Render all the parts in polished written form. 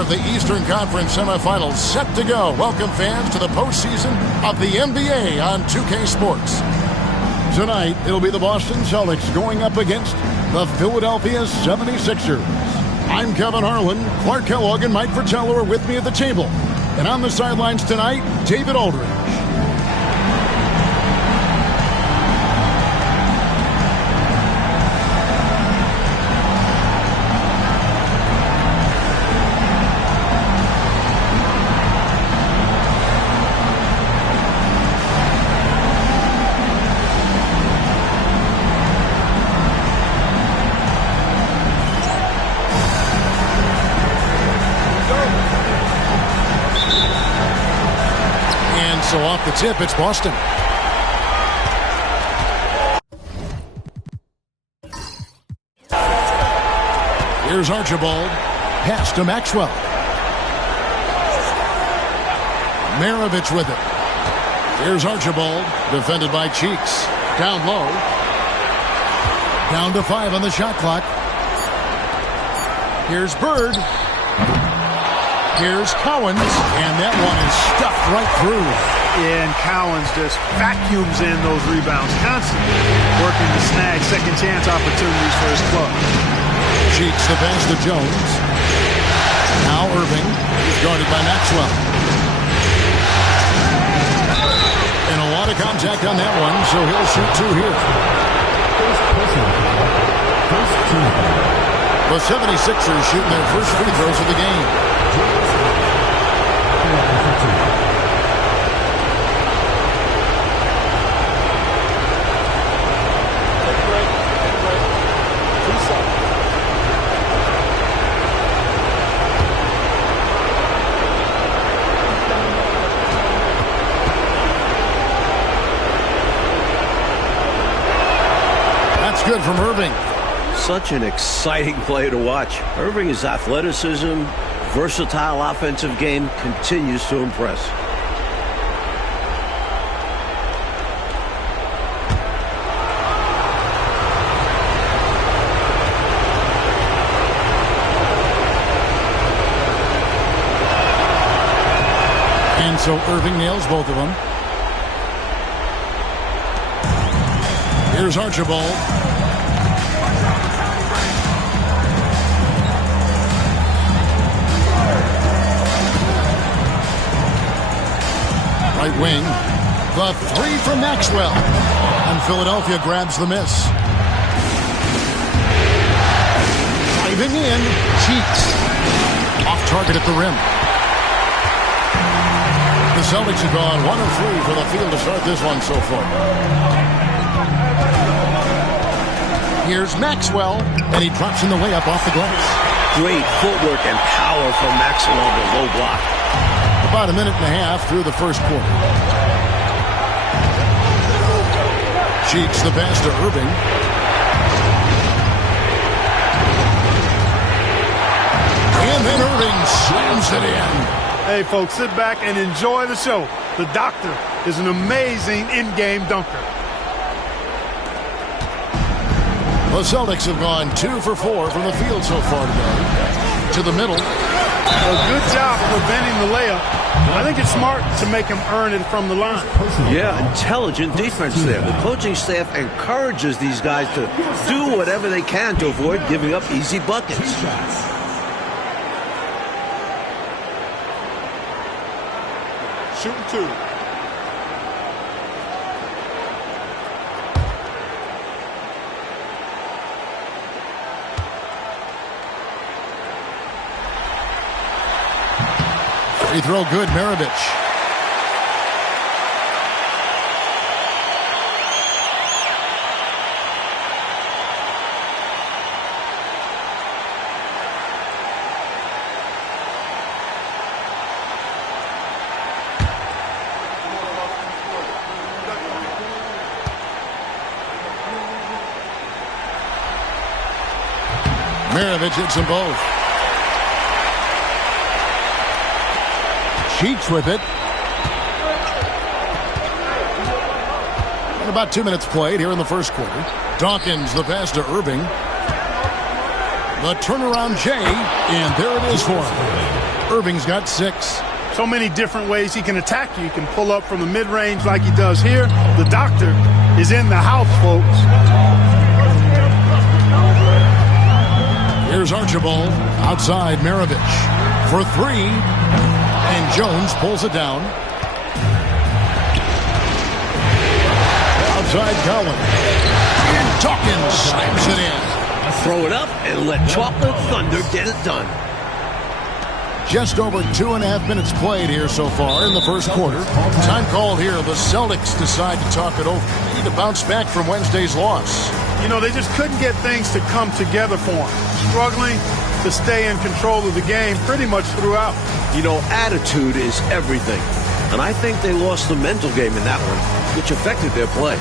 of the Eastern Conference semifinals set to go. Welcome, fans, to the postseason of the NBA on 2K Sports. Tonight, it'll be the Boston Celtics going up against the Philadelphia 76ers. I'm Kevin Harlan. Clark Kellogg and Mike Fratello are with me at the table. And on the sidelines tonight, David Aldridge. So off the tip, it's Boston. Here's Archibald. Pass to Maxwell. Maravich with it. Here's Archibald. Defended by Cheeks. Down low. Down to 5 on the shot clock. Here's Bird. Here's Cowens. And that one is stuffed right through. Yeah, and Cowens just vacuums in those rebounds constantly, working to snag second chance opportunities for his club. Cheeks the pass to Jones. Now Irving is guarded by Maxwell. And a lot of contact on that one, so he'll shoot 2 here. The 76ers shooting their first free throws of the game. Good from Irving. Such an exciting play to watch. Irving's athleticism, versatile offensive game continues to impress. And so Irving nails both of them. Here's Archibald. Right wing. The 3 from Maxwell. And Philadelphia grabs the miss. Diving in. Cheeks. Off target at the rim. The Celtics have gone 1 of 3 for the field to start this one so far. Here's Maxwell. And he drops in the layup off the glass. Great footwork and power from Maxwell on the low block. About a minute and a half through the first quarter. Cheeks the pass to Irving. And then Irving slams it in. Hey, folks, sit back and enjoy the show. The doctor is an amazing in-game dunker. The Celtics have gone 2 for 4 from the field so far today. To the middle. A good job preventing the layup. I think it's smart to make him earn it from the line. Yeah, intelligent defense there. The coaching staff encourages these guys to do whatever they can to avoid giving up easy buckets. Shooting 2. Free throw good, Maravich. Maravich hits them both. Cheeks with it. And about 2 minutes played here in the first quarter. Dawkins the pass to Irving. The turnaround Jay, and there it is for him. Irving's got 6. So many different ways he can attack you. He can pull up from the mid-range like he does here. The doctor is in the house, folks. Here's Archibald outside Maravich for 3. And Jones pulls it down. Outside Cowan. And Dawkins slams it in. Throw it up and let Chocolate Thunder get it done. Just over 2.5 minutes played here so far in the first quarter. Time called here. The Celtics decide to talk it over. They need to bounce back from Wednesday's loss. You know, they just couldn't get things to come together for them. Struggling to stay in control of the game pretty much throughout. You know, attitude is everything. And I think they lost the mental game in that one, which affected their play.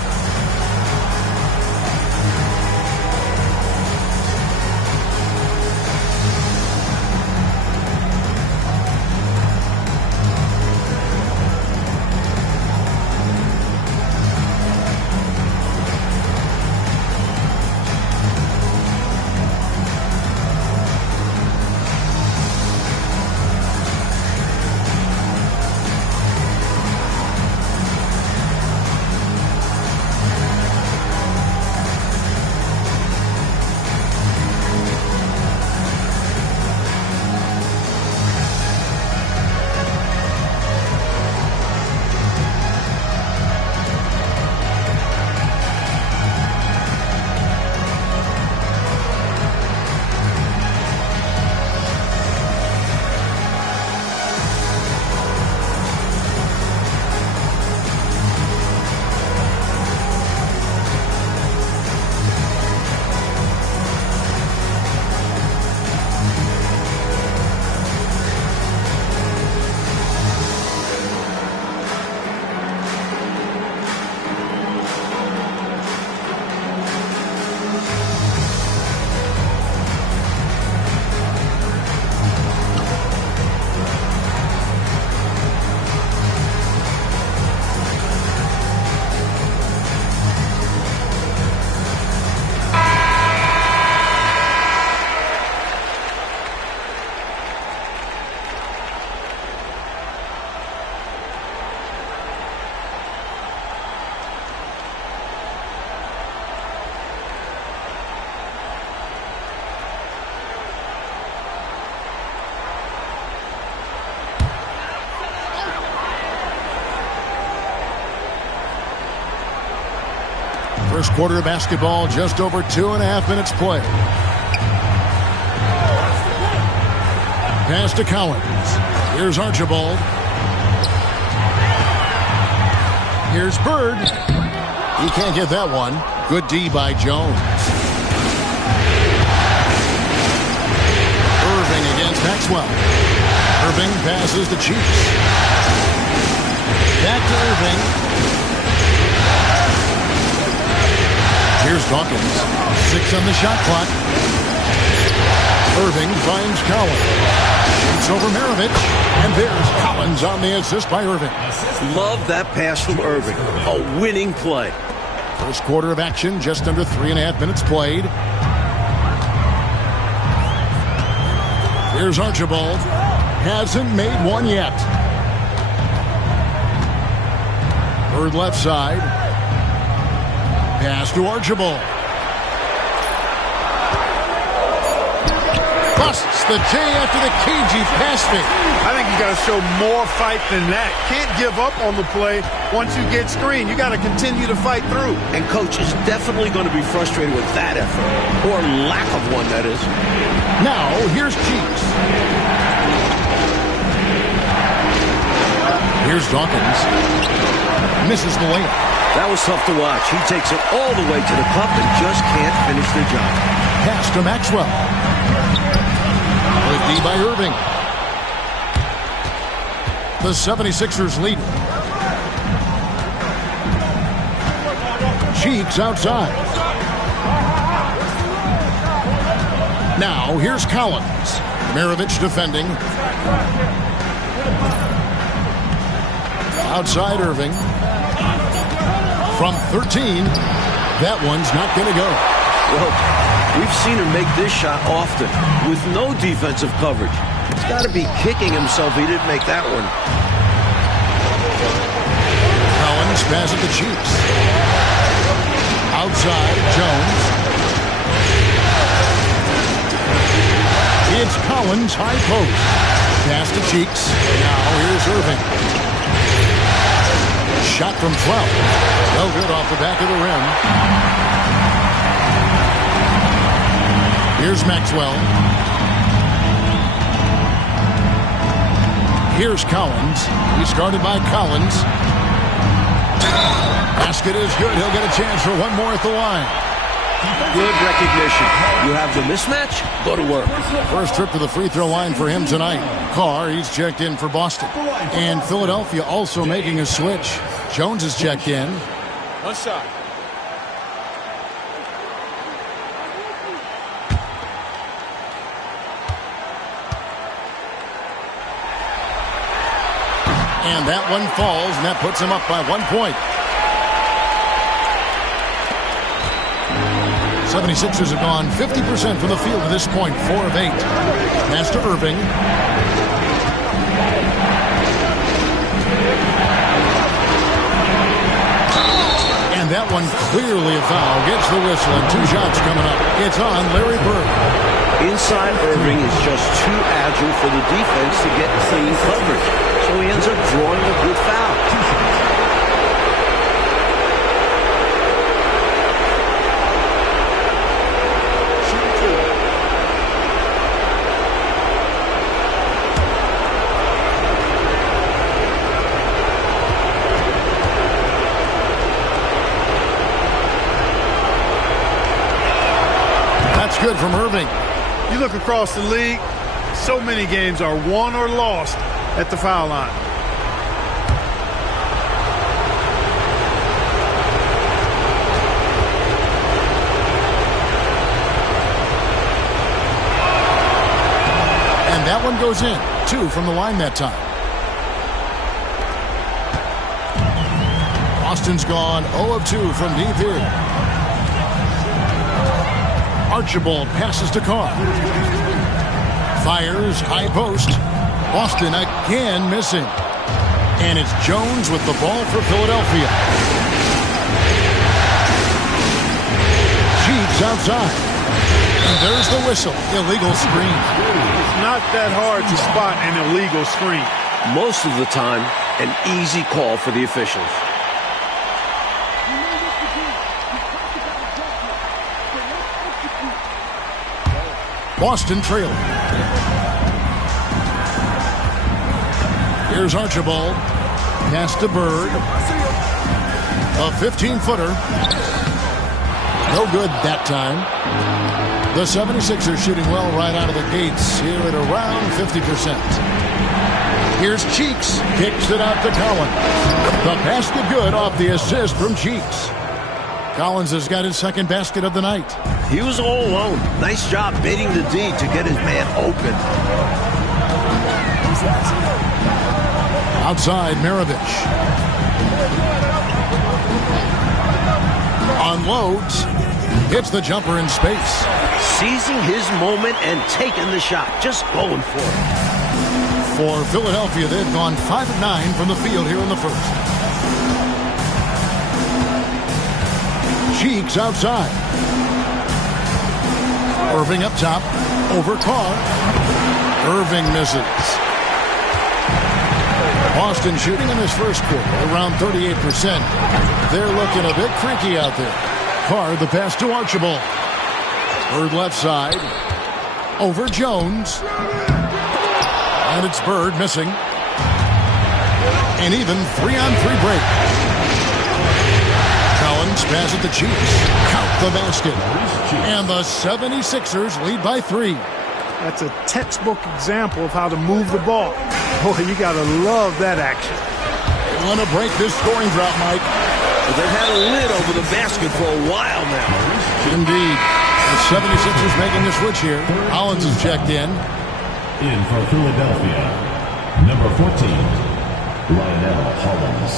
First quarter of basketball, just over 2.5 minutes played. Pass to Collins. Here's Archibald. Here's Bird. He can't get that one. Good D by Jones. Irving against Maxwell. Irving passes to Cheeks. Back to Irving. Here's Dawkins. 6 on the shot clock. Irving finds Collins. Shoots over Maravich. And there's Collins on the assist by Irving. Love that pass from Irving. A winning play. First quarter of action, just under 3.5 minutes played. Here's Archibald. Hasn't made one yet. Bird left side. Pass to Archibald. Busts the J after the cagey pass fake. I think you got to show more fight than that. Can't give up on the play once you get screened. You got to continue to fight through. And coach is definitely going to be frustrated with that effort, or lack of one, that is. Now, here's Cheeks. Here's Dawkins. Misses the layup. That was tough to watch. He takes it all the way to the cup and just can't finish the job. Pass to Maxwell. Good D by Irving. The 76ers lead. Cheeks outside. Now, here's Collins. Maravich defending. Outside Irving. From 13, that one's not going to go. Well, we've seen him make this shot often with no defensive coverage. He's got to be kicking himself he didn't make that one. Collins pass at the Cheeks. Outside, Jones. It's Collins, high post. Pass to Cheeks. Now here's Irving. Shot from 12. No good off the back of the rim. Here's Maxwell. Here's Collins. He's guarded by Collins. Basket is good. He'll get a chance for one more at the line. Good recognition. You have the mismatch, go to work. First trip to the free throw line for him tonight. Carr, he's checked in for Boston. And Philadelphia also making a switch. Jones is checked in. One shot. And that one falls, and that puts him up by 1 point. 76ers have gone 50% from the field at this point, 4 of 8. Pass to Irving. And that one clearly a foul. Gets the whistle, and 2 shots coming up. It's on Larry Bird. Inside Irving is just too agile for the defense to get clean coverage. So he ends up drawing a good foul. That's good from Irving. You look across the league, so many games are won or lost at the foul line. And that one goes in. 2 from the line that time. Boston's gone 0 of 2 from deep here. Archibald passes to Carr. Fires, high post. Boston again missing. And it's Jones with the ball for Philadelphia. Cheeks outside. And there's the whistle. Illegal screen. It's not that hard to spot an illegal screen. Most of the time, an easy call for the officials. Boston trailing. Here's Archibald. Pass to Bird. A 15-footer. No good that time. The 76ers shooting well right out of the gates here at around 50%. Here's Cheeks. Kicks it out to Collins. The basket good off the assist from Cheeks. Collins has got his second basket of the night. He was all alone. Nice job baiting the D to get his man open. Outside, Maravich. Unloads. Hits the jumper in space. Seizing his moment and taking the shot. Just going for it. For Philadelphia, they've gone 5 of 9 from the field here in the first. Cheeks outside. Irving up top. Over Carr. Irving misses. Boston shooting in this first quarter around 38%. They're looking a bit freaky out there. Carr, the pass to Archibald. Bird left side. Over Jones. And it's Bird missing. An even 3-on-3 break. Collins pass at the Chiefs. Count the basket. And the 76ers lead by 3. That's a textbook example of how to move the ball. Boy, you got to love that action. They want to break this scoring drought, Mike. But they've had a lid over the basket for a while now. Indeed. The 76ers making the switch here. Collins is checked in. In for Philadelphia, number 14, Lionel Hollins.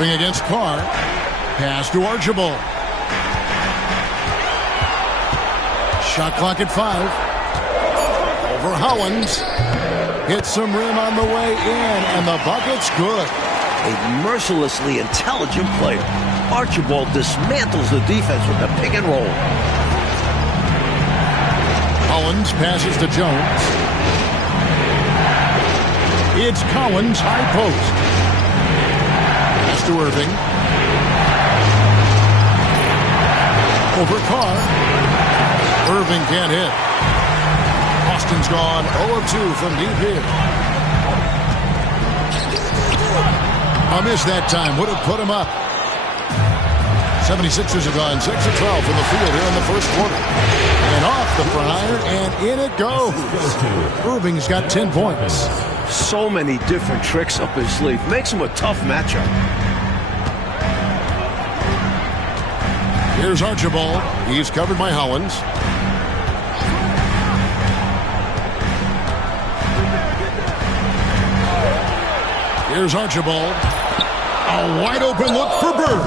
Irving against Carr. Pass to Archibald. Shot clock at 5. Over Hollins. Hits some rim on the way in, and the bucket's good. A mercilessly intelligent player. Archibald dismantles the defense with the pick and roll. Collins passes to Jones. It's Collins, high post. Pass to Irving. Over Carr. Irving can't hit. Austin's gone 0 of 2 from deep here. A miss that time. Would have put him up. 76ers have gone 6 of 12 from the field here in the first quarter. And off the front iron, and in it goes. Irving's got 10 points. So many different tricks up his sleeve. Makes him a tough matchup. Here's Archibald. He's covered by Hollins. Here's Archibald. A wide open look for Bird.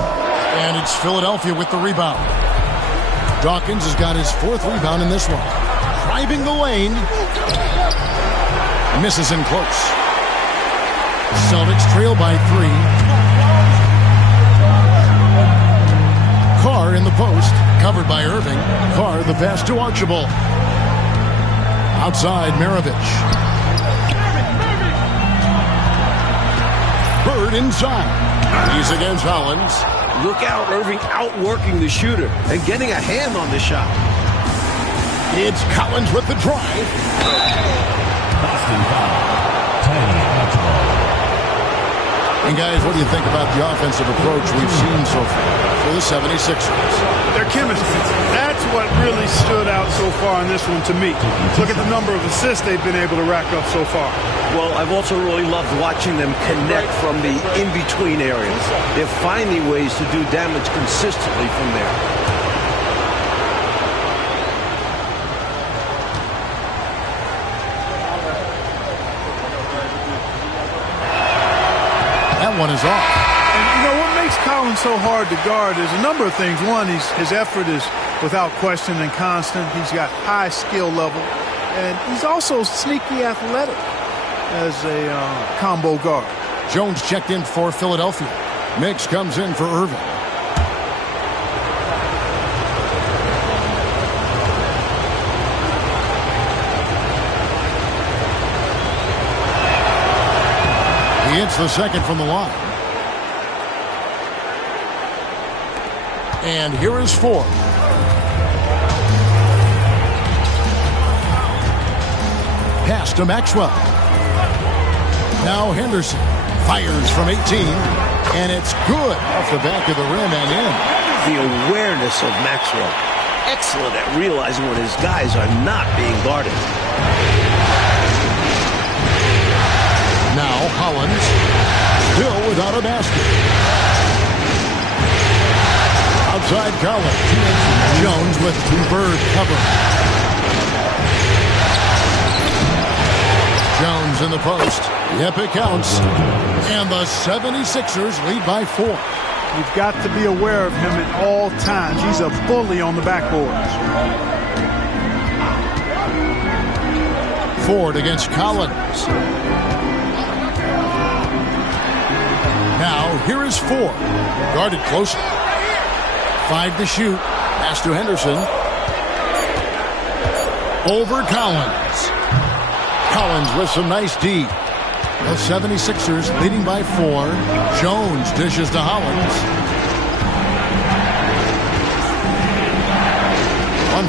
And it's Philadelphia with the rebound. Dawkins has got his 4th rebound in this one. Driving the lane. Misses in close. Celtics trail by 3. Carr in the post. Covered by Irving. Carr the pass to Archibald. Outside Maravich. Bird inside. He's against Hollins. Look out, Irving outworking the shooter and getting a hand on the shot. It's Collins with the drive. And guys, what do you think about the offensive approach we've seen so far for the 76ers? Their chemistry. That's what really stood out so far in this one to me. Look at the number of assists they've been able to rack up so far. Well, I've also really loved watching them connect from the in-between areas. They're finding ways to do damage consistently from there. That one is off. And you know what makes Collins so hard to guard is a number of things. One, his effort is without question and constant. He's got high skill level, and he's also sneaky athletic as a combo guard. Jones checked in for Philadelphia. Mix comes in for Irving. He hits the second from the line. And here is 4. Pass to Maxwell. Now Henderson fires from 18. And it's good off the back of the rim and in. The awareness of Maxwell. Excellent at realizing when his guys are not being guarded. Now Hollins, still without a basket. Outside Collins. Jones with Bird cover. Jones in the post. Yep, it counts. And the 76ers lead by 4. You've got to be aware of him at all times. He's a bully on the backboards. Ford against Collins. Now, here is 4. Guarded closely. 5 to shoot. Pass to Henderson. Over Collins. Collins with some nice D. The 76ers leading by 4. Jones dishes to Hollins.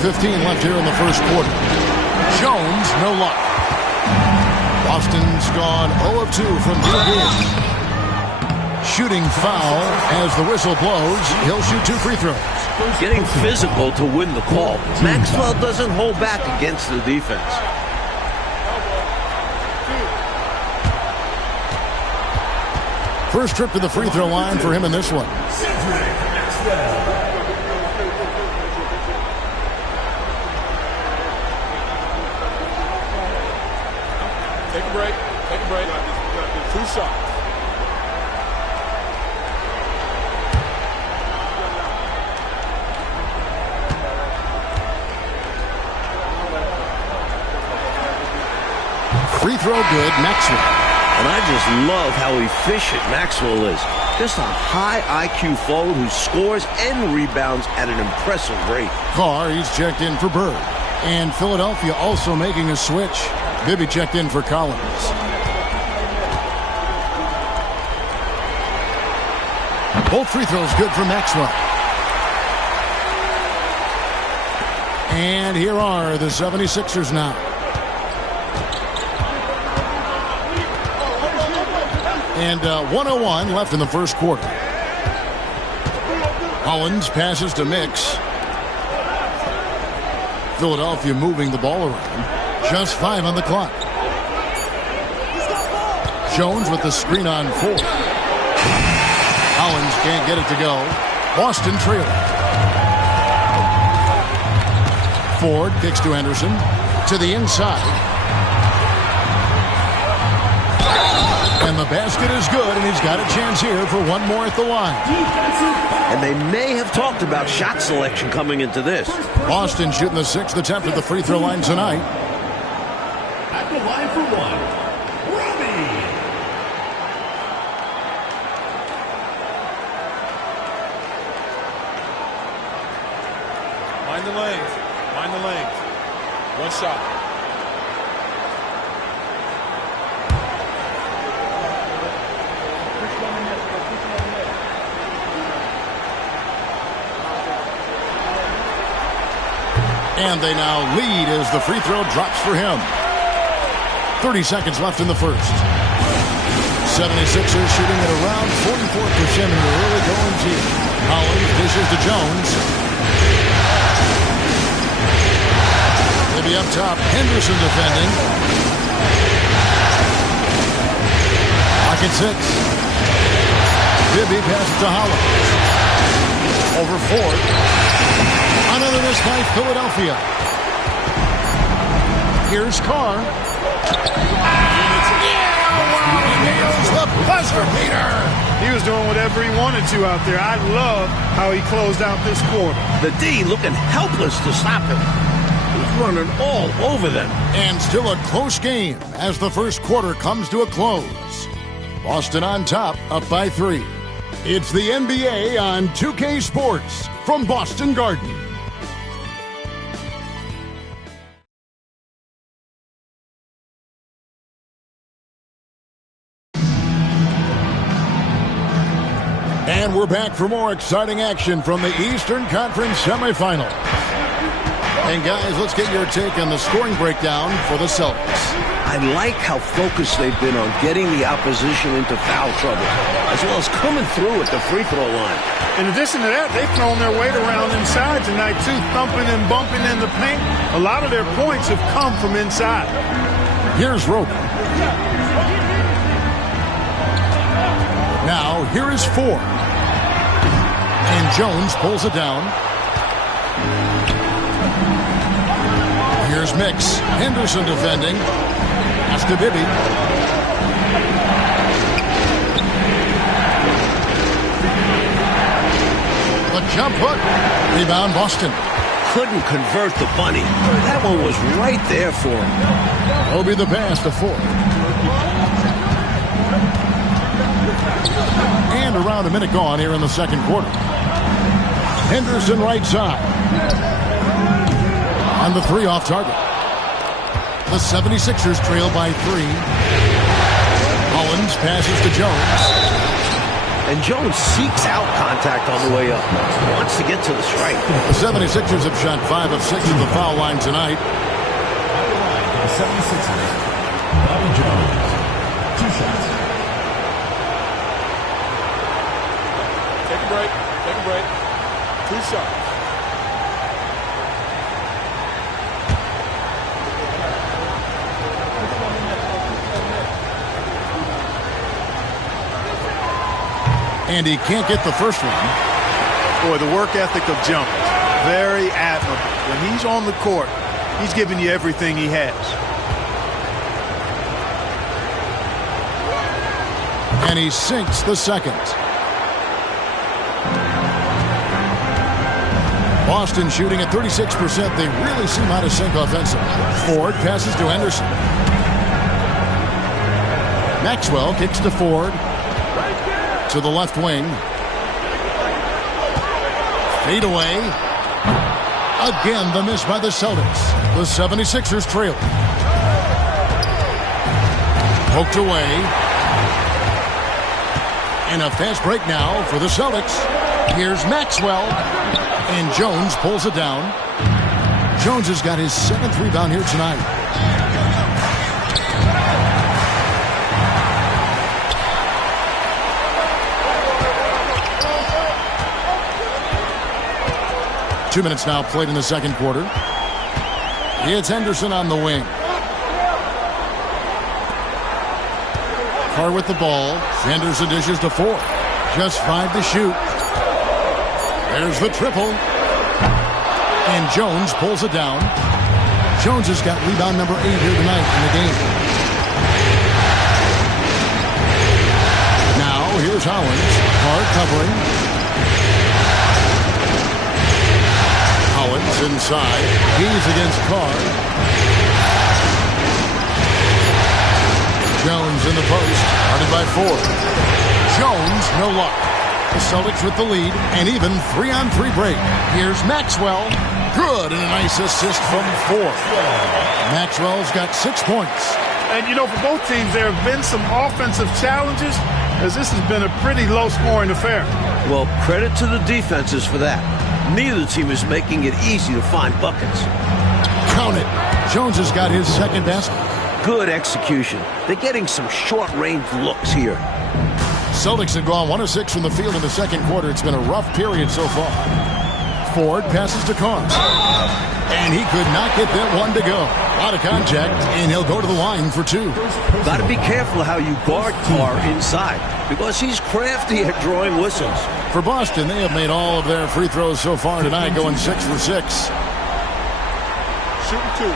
1:15 left here in the first quarter. Jones, no luck. Boston's gone 0 of 2 from deep. Shooting foul as the whistle blows. He'll shoot 2 free throws. Getting physical to win the call. Maxwell doesn't hold back against the defense. First trip to the free throw line for him in this one. Take a break. 2 shots. Free throw good, Maxwell. And I just love how efficient Maxwell is. Just a high IQ forward who scores and rebounds at an impressive rate. Carr, he's checked in for Bird. And Philadelphia also making a switch. Bibby checked in for Collins. Both free throws good for Maxwell. And here are the 76ers now. And 1:01 left in the first quarter. Hollins passes to Mix. Philadelphia moving the ball around. Just 5 on the clock. Jones with the screen on 4. Hollins can't get it to go. Boston trailing. Ford kicks to Henderson. To the inside. And the basket is good, and he's got a chance here for one more at the line. And they may have talked about shot selection coming into this. Boston shooting the 6th attempt at the free throw line tonight. At the line for one, Robbie. Mind the lanes. Mind the lanes. One shot. And they now lead as the free throw drops for him. 30 seconds left in the first. 76ers shooting at around 44% in the early goings here. Hollins dishes to Jones. Maybe up top, Henderson defending. Pocket 6. Bibby passes to Hollins. Over Ford. Another miss by Philadelphia. Here's Carr. Nails the buzzer beater. He was doing whatever he wanted to out there. I love how he closed out this quarter. The D looking helpless to stop him. He's running all over them. And still a close game as the first quarter comes to a close. Boston on top, up by 3. It's the NBA on 2K Sports from Boston Garden. And we're back for more exciting action from the Eastern Conference semifinal. And guys, let's get your take on the scoring breakdown for the Celtics. I like how focused they've been on getting the opposition into foul trouble, as well as coming through at the free throw line. In addition to that, they've thrown their weight around inside tonight, too, thumping and bumping in the paint. A lot of their points have come from inside. Here's Roby. Now, here is Ford. And Jones pulls it down. Here's Mix. Henderson defending. Pass to Bibby. The jump hook. Rebound Boston. Couldn't convert the bunny. That one was right there for him. Roby the pass to Ford. And around a minute gone here in the second quarter. Henderson right side. And the 3 off target. The 76ers trail by 3. Hollins passes to Jones. And Jones seeks out contact on the way up. Wants to get to the strike. The 76ers have shot 5 of 6 at the foul line tonight. The 76ers, Bobby Jones, 2 shots. Take a break. Take a break. 2 shots. And he can't get the first one. Boy, the work ethic of jumping, very admirable. When he's on the court, he's giving you everything he has. And he sinks the second. Boston shooting at 36%. They really seem out of sync offensively. Ford passes to Henderson. Maxwell kicks to Ford. To the left wing. Fade away. Again, the miss by the Celtics. The 76ers trail. Poked away. And a fast break now for the Celtics. Here's Maxwell. And Jones pulls it down. Jones has got his 7th rebound here tonight. Two minutes now played in the second quarter. It's Henderson on the wing. Carr with the ball. Henderson dishes to Ford. Just 5 to shoot. There's the triple. And Jones pulls it down. Jones has got rebound number 8 here tonight in the game. Now here's Howard. Carr covering. Howard's inside. He's against Carr. Jones in the post. Guarded by Ford. Jones, no luck. The Celtics with the lead, and even 3-on-3 break. Here's Maxwell. Good, and a nice assist from Ford. Maxwell's got 6 points. And, you know, for both teams, there have been some offensive challenges, as this has been a pretty low-scoring affair. Well, credit to the defenses for that. Neither team is making it easy to find buckets. Count it. Jones has got his 2nd basket. Good execution. They're getting some short-range looks here. Celtics have gone 1 of 6 from the field in the second quarter. It's been a rough period so far. Ford passes to Carr. And he could not get that one to go. A lot of contact, and he'll go to the line for 2. Got to be careful how you guard Carr inside, because he's crafty at drawing whistles. For Boston, they have made all of their free throws so far tonight, going 6 for 6. Shooting 2.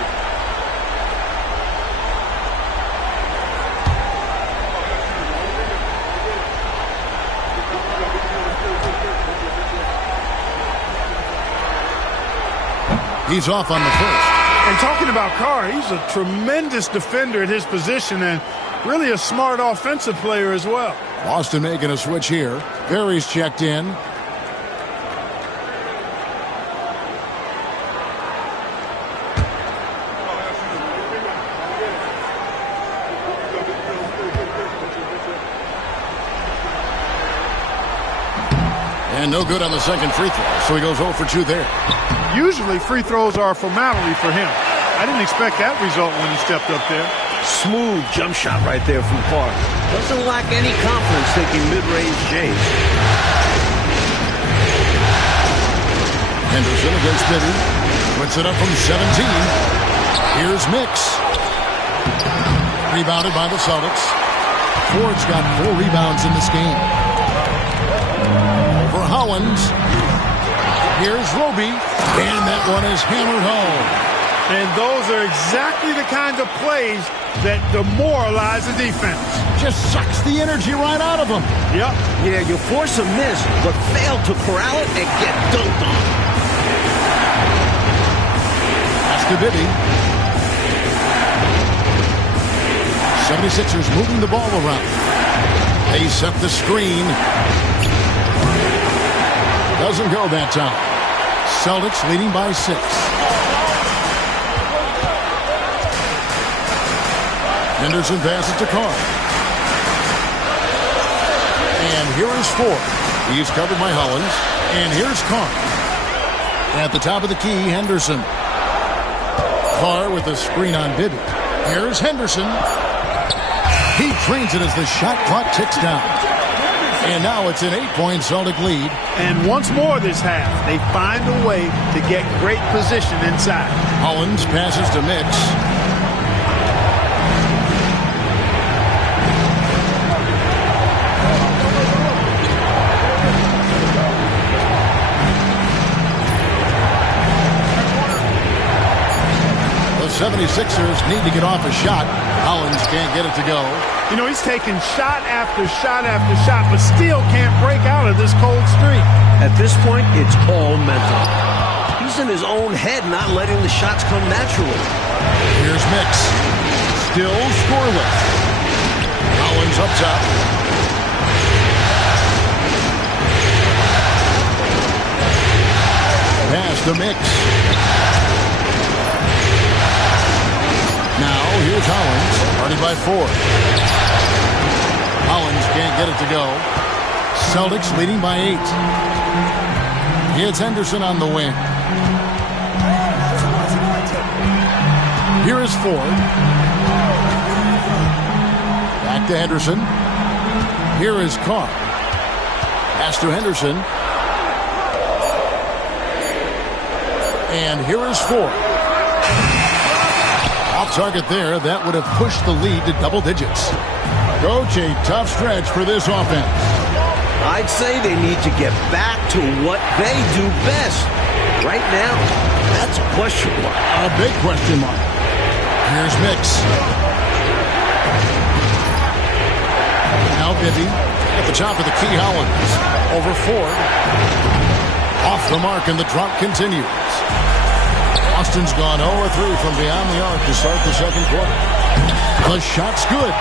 He's off on the first. And talking about Carr, he's a tremendous defender at his position and really a smart offensive player as well. Boston making a switch here. Berry's checked in. And no good on the second free throw, so he goes 0 for 2 there. Usually free throws are a formality for him. I didn't expect that result when he stepped up there. Smooth jump shot right there from Carr. Doesn't lack any confidence taking mid-range Jays. Henderson against Bibby. Puts it up from 17. Here's Mix. Rebounded by the Celtics. Ford's got 4 rebounds in this game. Over Howland. Here's Roby. And that one is hammered home. And those are exactly the kind of plays that demoralize the defense. Just sucks the energy right out of them. Yep. Yeah, you force a miss, but fail to corral it and get dunked on. That's to Bibby. 76ers moving the ball around. They set the screen. Doesn't go that time. Celtics leading by 6. Henderson passes to Carr. And here is Ford. He's covered by Hollins. And here's Carr. At the top of the key, Henderson. Carr with the screen on Bibby. Here's Henderson. He trains it as the shot clock ticks down. And now it's an 8-point Celtic lead. And once more this half, they find a way to get great position inside. Hollins passes to Mix. The 76ers need to get off a shot. Hollins can't get it to go. You know, he's taking shot after shot after shot, but still can't break out of this cold streak. At this point, it's all mental. He's in his own head, not letting the shots come naturally. Here's Mix. Still scoreless. Collins up top. Pass to Mix. Now, here's Collins, guarded by Ford. Collins can't get it to go. Celtics leading by 8. It's Henderson on the wing. Here is Ford. Back to Henderson. Here is Carr. Pass to Henderson. And here is Ford. Off target there. That would have pushed the lead to double digits. Coach, a tough stretch for this offense. I'd say they need to get back to what they do best. Right now, that's a question mark. A big question mark. Here's Mix. Now Bibby at the top of the key. Hollins over Ford. Off the mark, and the drop continues. Boston's gone 0-3 from beyond the arc to start the second quarter. The shot's good.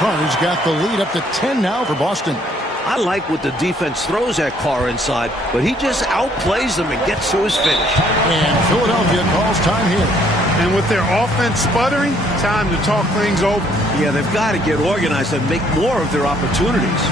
Carr's got the lead up to 10 now for Boston. I like what the defense throws at Carr inside, but he just outplays them and gets to his finish. And Philadelphia calls time here. And with their offense sputtering, time to talk things over. Yeah, they've got to get organized and make more of their opportunities.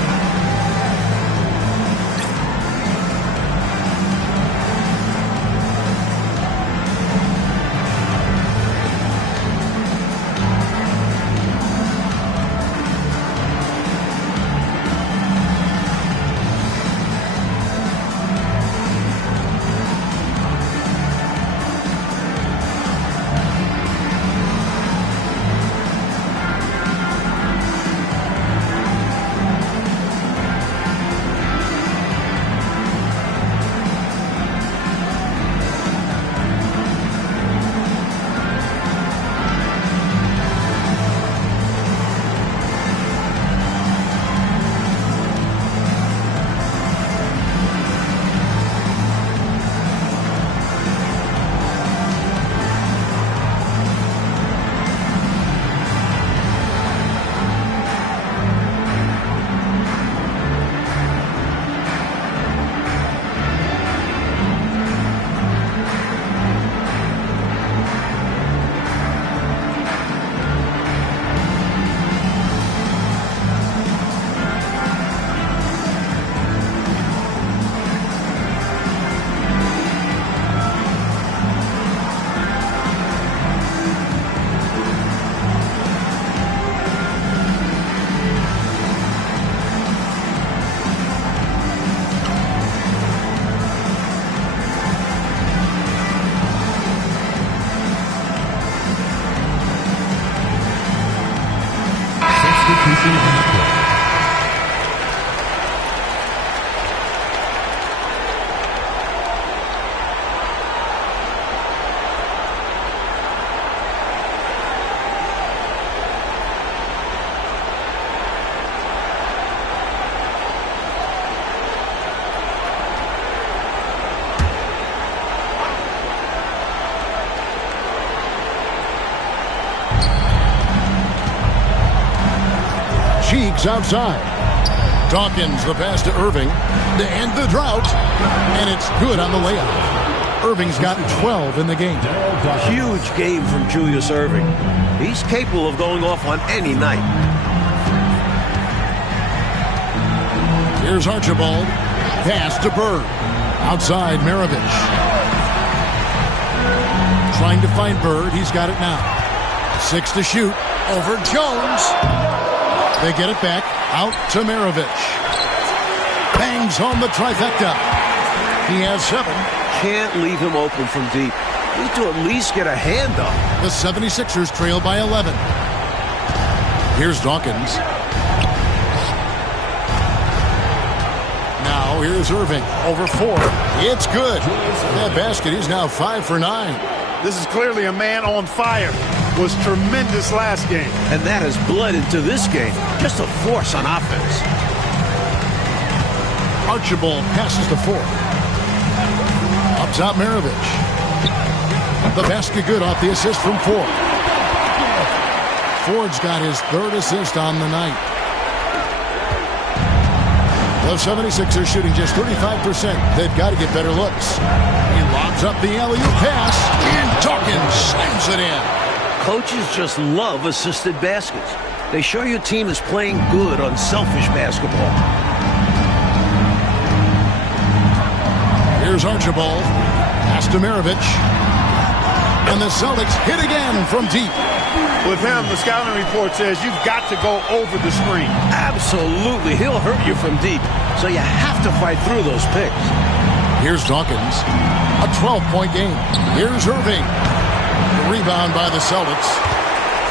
Cheeks outside. Dawkins the pass to Irving to end the drought, and it's good on the layup. Irving's got 12 in the game. Huge game from Julius Irving. He's capable of going off on any night. Here's Archibald. Pass to Bird. Outside Maravich. Trying to find Bird. He's got it now. 6 to shoot. Over Jones. They get it back. Out to Maravich. Bangs home the trifecta. He has 7. Can't leave him open from deep. Need to at least get a hand up. The 76ers trail by 11. Here's Dawkins. Now here's Irving. Over 4. It's good. That basket, he's now 5 for 9. This is clearly a man on fire. Was tremendous last game. And that has bled into this game. Just a force on offense. Archibald passes to 4. Up top Maravich. The basket good off the assist from 4. Ford's got his third assist on the night. The 76ers shooting just 35%. They've got to get better looks. He lobs up the alley-oop pass, and Dawkins slams it in. Coaches just love assisted baskets. They show your team is playing good on selfish basketball. Here's Archibald. Pass to Maravich. And the Celtics hit again from deep. With him, the scouting report says you've got to go over the screen. Absolutely. He'll hurt you from deep. So you have to fight through those picks. Here's Dawkins. A 12-point game. Here's Irving. The rebound by the Celtics.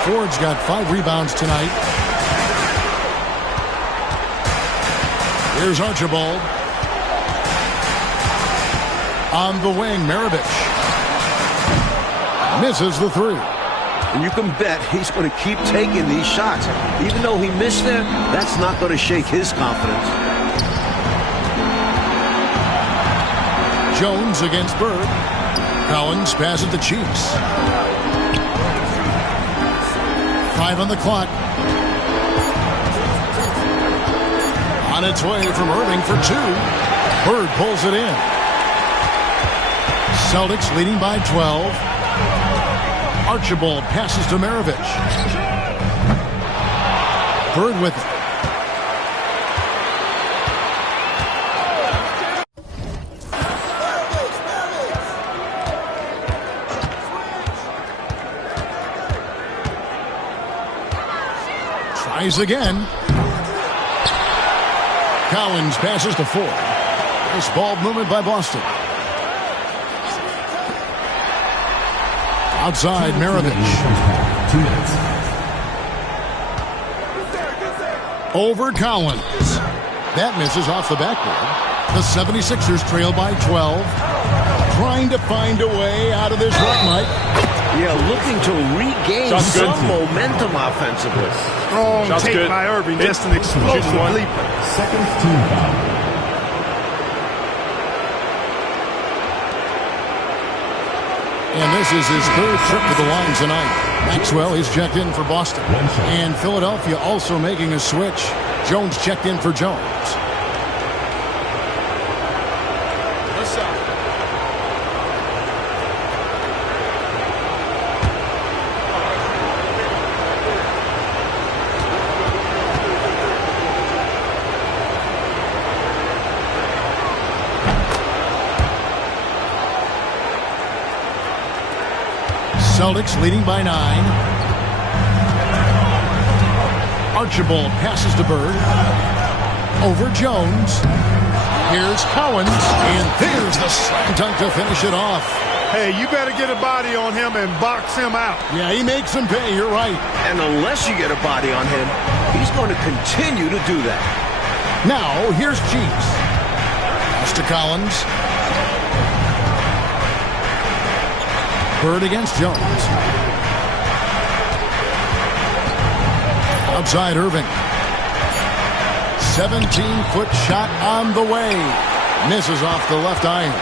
Ford's got 5 rebounds tonight. Here's Archibald. On the wing, Maravich. Misses the 3. And you can bet he's going to keep taking these shots. Even though he missed there, that's not going to shake his confidence. Jones against Bird. Collins passes to Cheeks. 5 on the clock. On its way from Irving for 2. Bird pulls it in. Celtics leading by 12. Archibald passes to Maravich. Bird with it. Tries again. Collins passes to Ford. Nice ball movement by Boston. Outside, Maravich. 2 minutes. Over Collins. That misses off the backboard. The 76ers trail by 12. Trying to find a way out of this rut, Mike. Yeah, looking to regain some momentum offensively. Strong take good by Irving. Just an explosive leaper. Second team foul. And this is his 3rd trip to the line tonight. Maxwell is checked in for Boston. And Philadelphia also making a switch. Jones checked in for Jones. Celtics leading by 9. Archibald passes to Bird. Over Jones. Here's Collins. And there's the slam dunk to finish it off. Hey, you better get a body on him and box him out. Yeah, he makes him pay. You're right. And unless you get a body on him, he's going to continue to do that. Now, here's Cheeks. Pass to Collins. Bird against Jones. Outside Irving. 17-foot shot on the way. Misses off the left iron.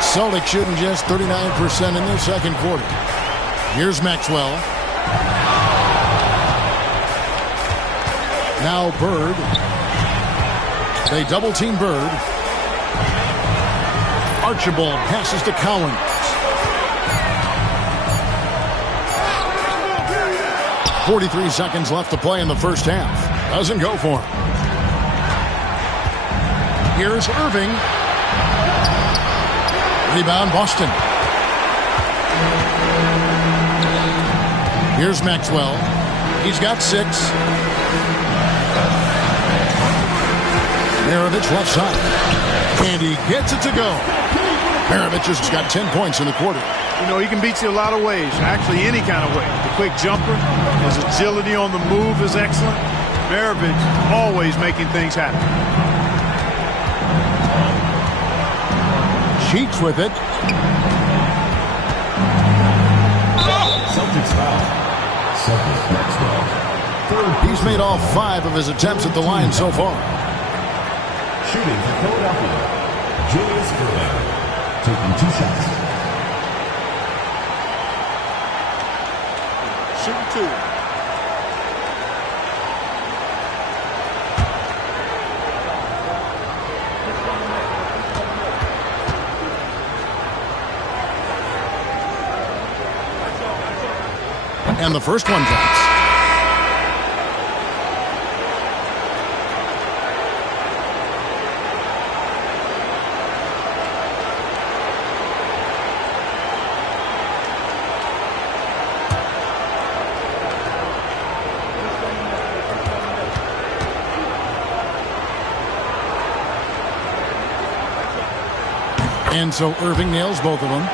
Celtics shooting just 39% in their second quarter. Here's Maxwell. Now Bird. They double-team Bird. Archibald passes to Collins. 43 seconds left to play in the first half. Doesn't go for him. Here's Irving. Rebound, Boston. Here's Maxwell. He's got 6. Maravich left side. And he gets it to go. Maravich has got 10 points in the quarter. You know, he can beat you a lot of ways, actually any kind of way. The quick jumper, his agility on the move is excellent. Maravich always making things happen. Cheeks with it. Celtics foul. Celtics Maxwell. He's made all 5 of his attempts at the line so far. Shooting for Philadelphia. Julius Irving. Taking 2 shots. shooting 2. And the first one drops. And so Irving nails both of them.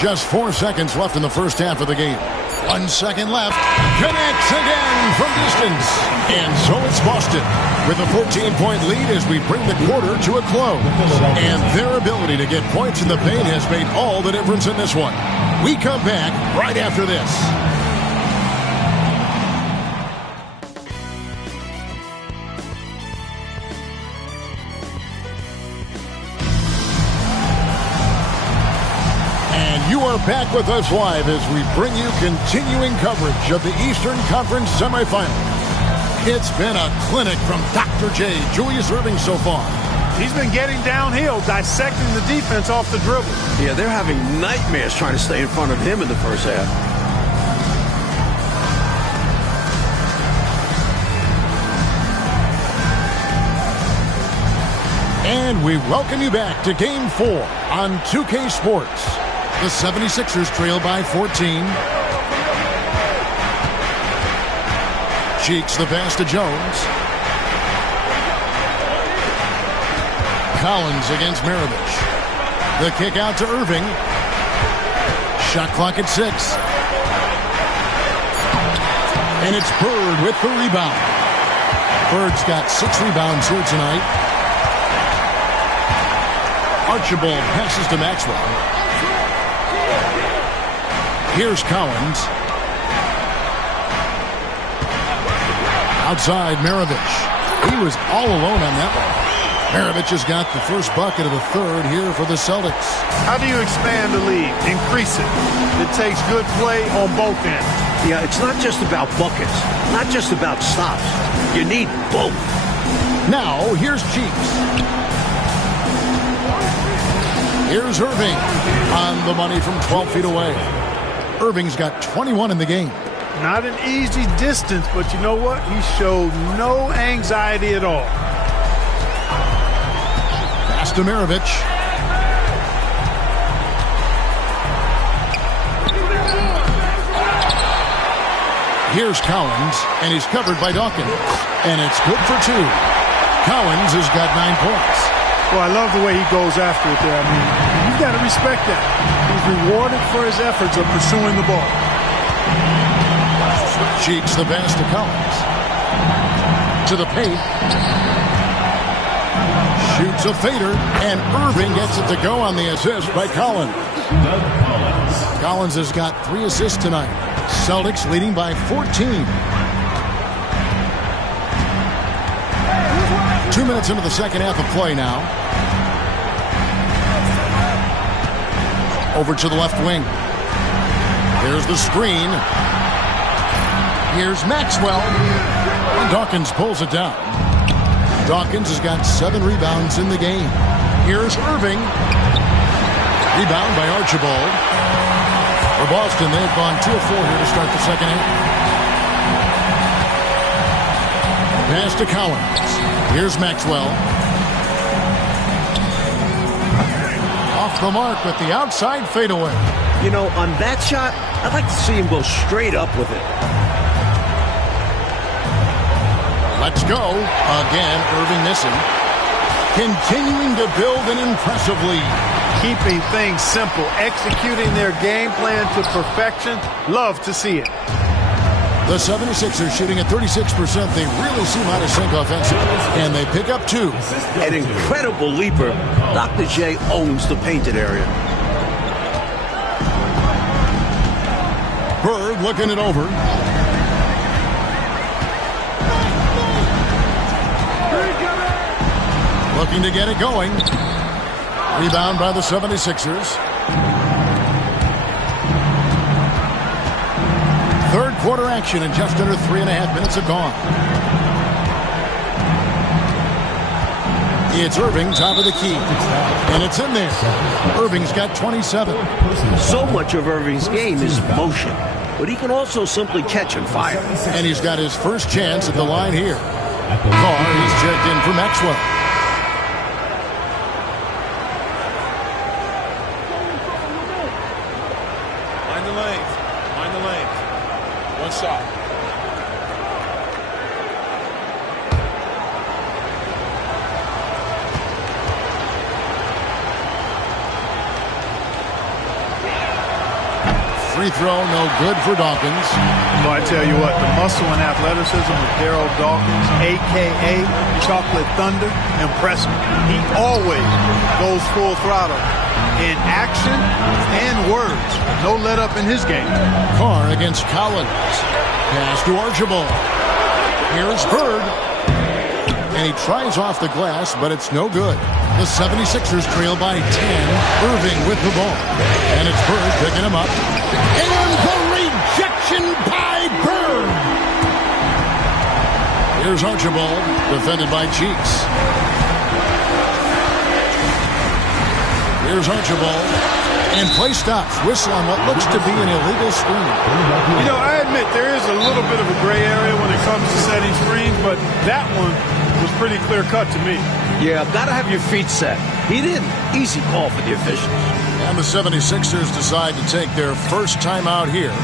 Just 4 seconds left in the first half of the game. 1 second left. Connects again from distance. And so it's Boston with a 14-point lead as we bring the quarter to a close. And their ability to get points in the paint has made all the difference in this one. We come back right after this. Back with us live as we bring you continuing coverage of the Eastern Conference semifinal. It's been a clinic from Dr. J, Julius Irving so far. He's been getting downhill, dissecting the defense off the dribble. Yeah, they're having nightmares trying to stay in front of him in the first half. And we welcome you back to Game 4 on 2K Sports. The 76ers trail by 14. Cheeks the pass to Jones. Collins against Maravich. The kick out to Irving. Shot clock at 6. And it's Bird with the rebound. Bird's got 6 rebounds here tonight. Archibald passes to Maxwell. Here's Collins. Outside, Maravich. He was all alone on that one. Maravich has got the first bucket of the third here for the Celtics. How do you expand the lead? Increase it. It takes good play on both ends. Yeah, it's not just about buckets, not just about stops. You need both. Now, here's Cheeks. Here's Irving on the money from 12 feet away. Irving's got 21 in the game. Not an easy distance, but you know what? He showed no anxiety at all. Pass to Maravich. Here's Collins, and he's covered by Dawkins. And it's good for 2. Collins has got 9 points. Well, I love the way he goes after it there. I mean, you've got to respect that. He's rewarded for his efforts of pursuing the ball. Cheeks the pass to Collins. To the paint. Shoots a fader, and Irving gets it to go on the assist by Collins. Collins has got 3 assists tonight. Celtics leading by 14. 2 minutes into the second half of play now. Over to the left wing. Here's the screen. Here's Maxwell. And Dawkins pulls it down. Dawkins has got 7 rebounds in the game. Here's Irving. Rebound by Archibald. For Boston, they've gone 2 of 4 here to start the second half. Pass to Collins. Here's Maxwell. Off the mark with the outside fadeaway. You know, on that shot, I'd like to see him go straight up with it. Let's go. Again, Irving missing. Continuing to build an impressive lead. Keeping things simple, executing their game plan to perfection. Love to see it. The 76ers shooting at 36%. They really seem out of sync offensively. And they pick up 2. An incredible leaper. Dr. J owns the painted area. Bird looking it over. Looking to get it going. Rebound by the 76ers. Third-quarter action and just under 3.5 minutes have gone. It's Irving, top of the key. And it's in there. Irving's got 27. So much of Irving's game is motion, but he can also simply catch and fire. And he's got his first chance at the line here. Carr, he's checked in for Maxwell. Mind the lanes. Mind the lanes. One shot. Free throw, no good for Dawkins. Well, I tell you what, the muscle and athleticism of Daryl Dawkins, a.k.a. Chocolate Thunder, impress me. He always goes full throttle in action and words. No let up in his game. Carr against Collins. Pass to Archibald. Here's Bird. And he tries off the glass, but it's no good. The 76ers trail by 10. Irving with the ball. And it's Bird picking him up. And the rejection by Bird. Here's Archibald, defended by Cheeks. Here's Archibald. And play stops. Whistle on what looks to be an illegal screen. You know, I admit there is a little bit of a gray area when it comes to setting screens, but that one was pretty clear-cut to me. Yeah, gotta have your feet set. He didn't. Easy call for the officials. And the 76ers decide to take their first timeout here.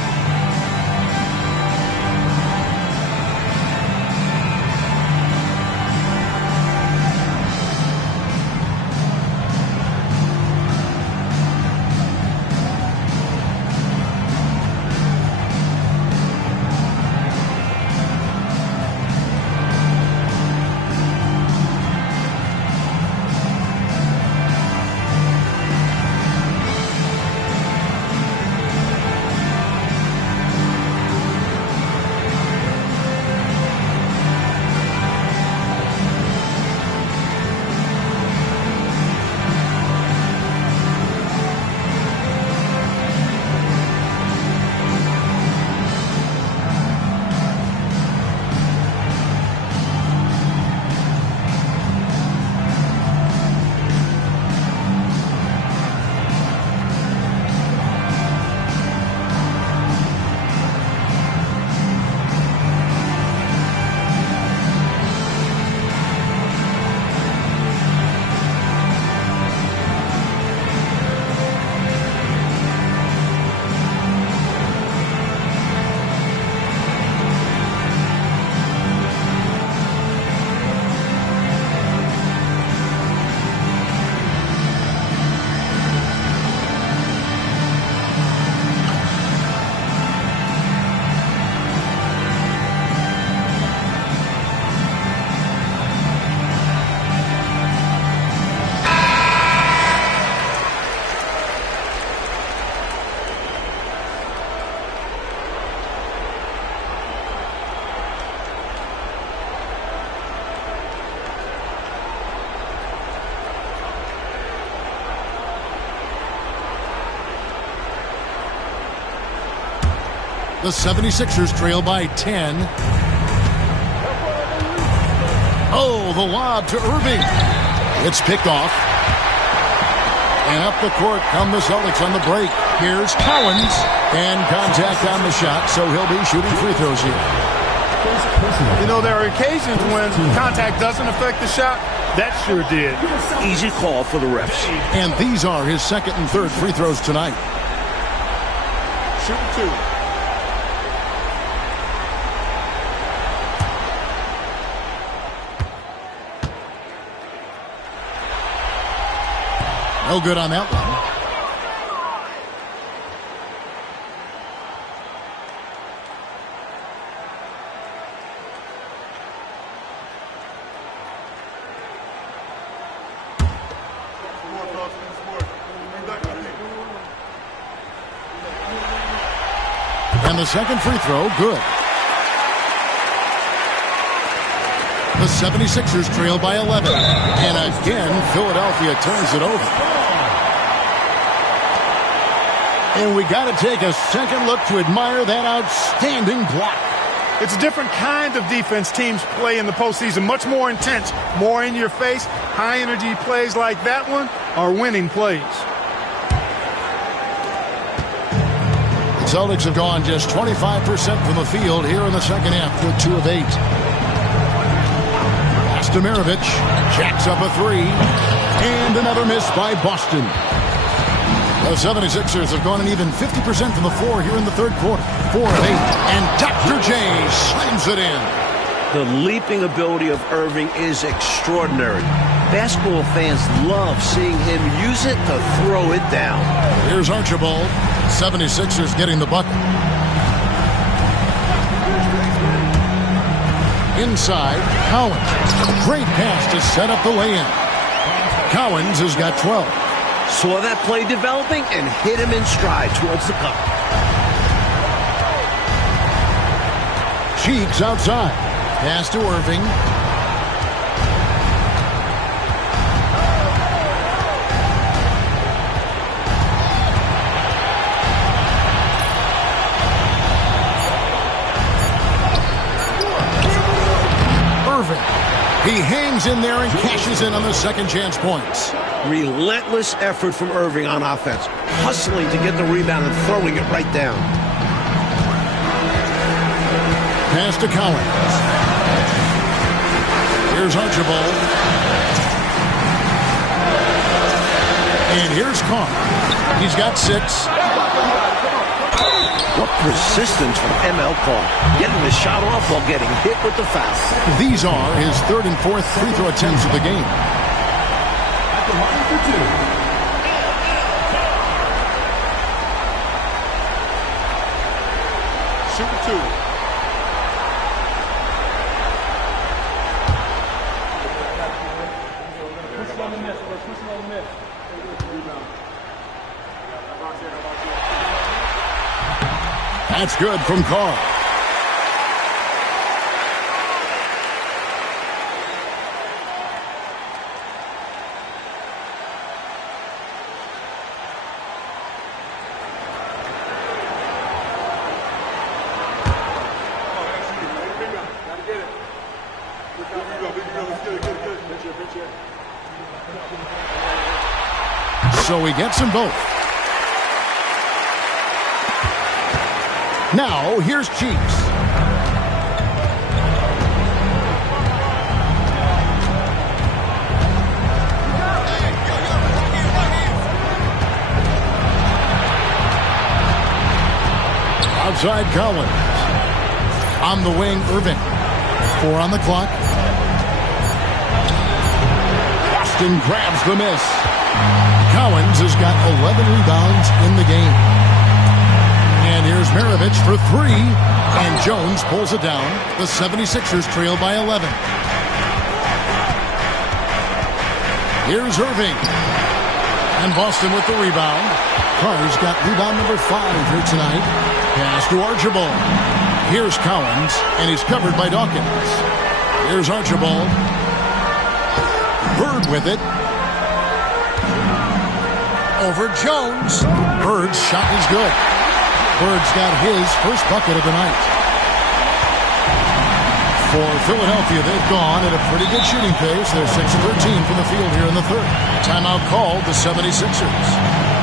The 76ers trail by 10. Oh, the lob to Irving. It's picked off. And up the court come the Celtics on the break. Here's Collins. And contact on the shot, so he'll be shooting free throws here. You know, there are occasions when contact doesn't affect the shot. That sure did. Easy call for the refs. And these are his second and third free throws tonight. Shooting two. No good on that one. And the second free throw, good. The 76ers trail by 11. And again, Philadelphia turns it over. And we got to take a second look to admire that outstanding block. It's a different kind of defense teams play in the postseason, much more intense, more in your face. High-energy plays like that one are winning plays. The Celtics have gone just 25% from the field here in the second half with 2 of 8. Pass to Mirovic, jacks up a 3, and another miss by Boston. The 76ers have gone an even 50% from the floor here in the third quarter. 4 of 8, and Dr. J slams it in. The leaping ability of Irving is extraordinary. Basketball fans love seeing him use it to throw it down. Here's Archibald. 76ers getting the bucket. Inside, Collins. Great pass to set up the lay-in. Collins has got 12. Saw that play developing and hit him in stride towards the cup. Cheeks outside. Pass to Irving. He hangs in there and cashes in on the second chance points. Relentless effort from Irving on offense. Hustling to get the rebound and throwing it right down. Pass to Collins. Here's Archibald. And here's Carr. He's got 6. What persistence from ML Carr. Getting the shot off while getting hit with the foul. These are his 3rd and 4th free throw attempts of the game. At the line for 2. Shooting 2. That's good from Carr. So he gets them both. Now, here's Cheeks. Outside Collins. On the wing, Irving. 4 on the clock. Boston grabs the miss. Collins has got 11 rebounds in the game. And here's Mirovic for 3. And Jones pulls it down. The 76ers trail by 11. Here's Irving. And Boston with the rebound. Carr's got rebound number 5 here tonight. Pass to Archibald. Here's Collins. And he's covered by Dawkins. Here's Archibald. Bird with it. Over Jones. Bird's shot is good. Bird's got his first bucket of the night. For Philadelphia, they've gone at a pretty good shooting pace. They're 6 of 13 from the field here in the third. Timeout called the 76ers.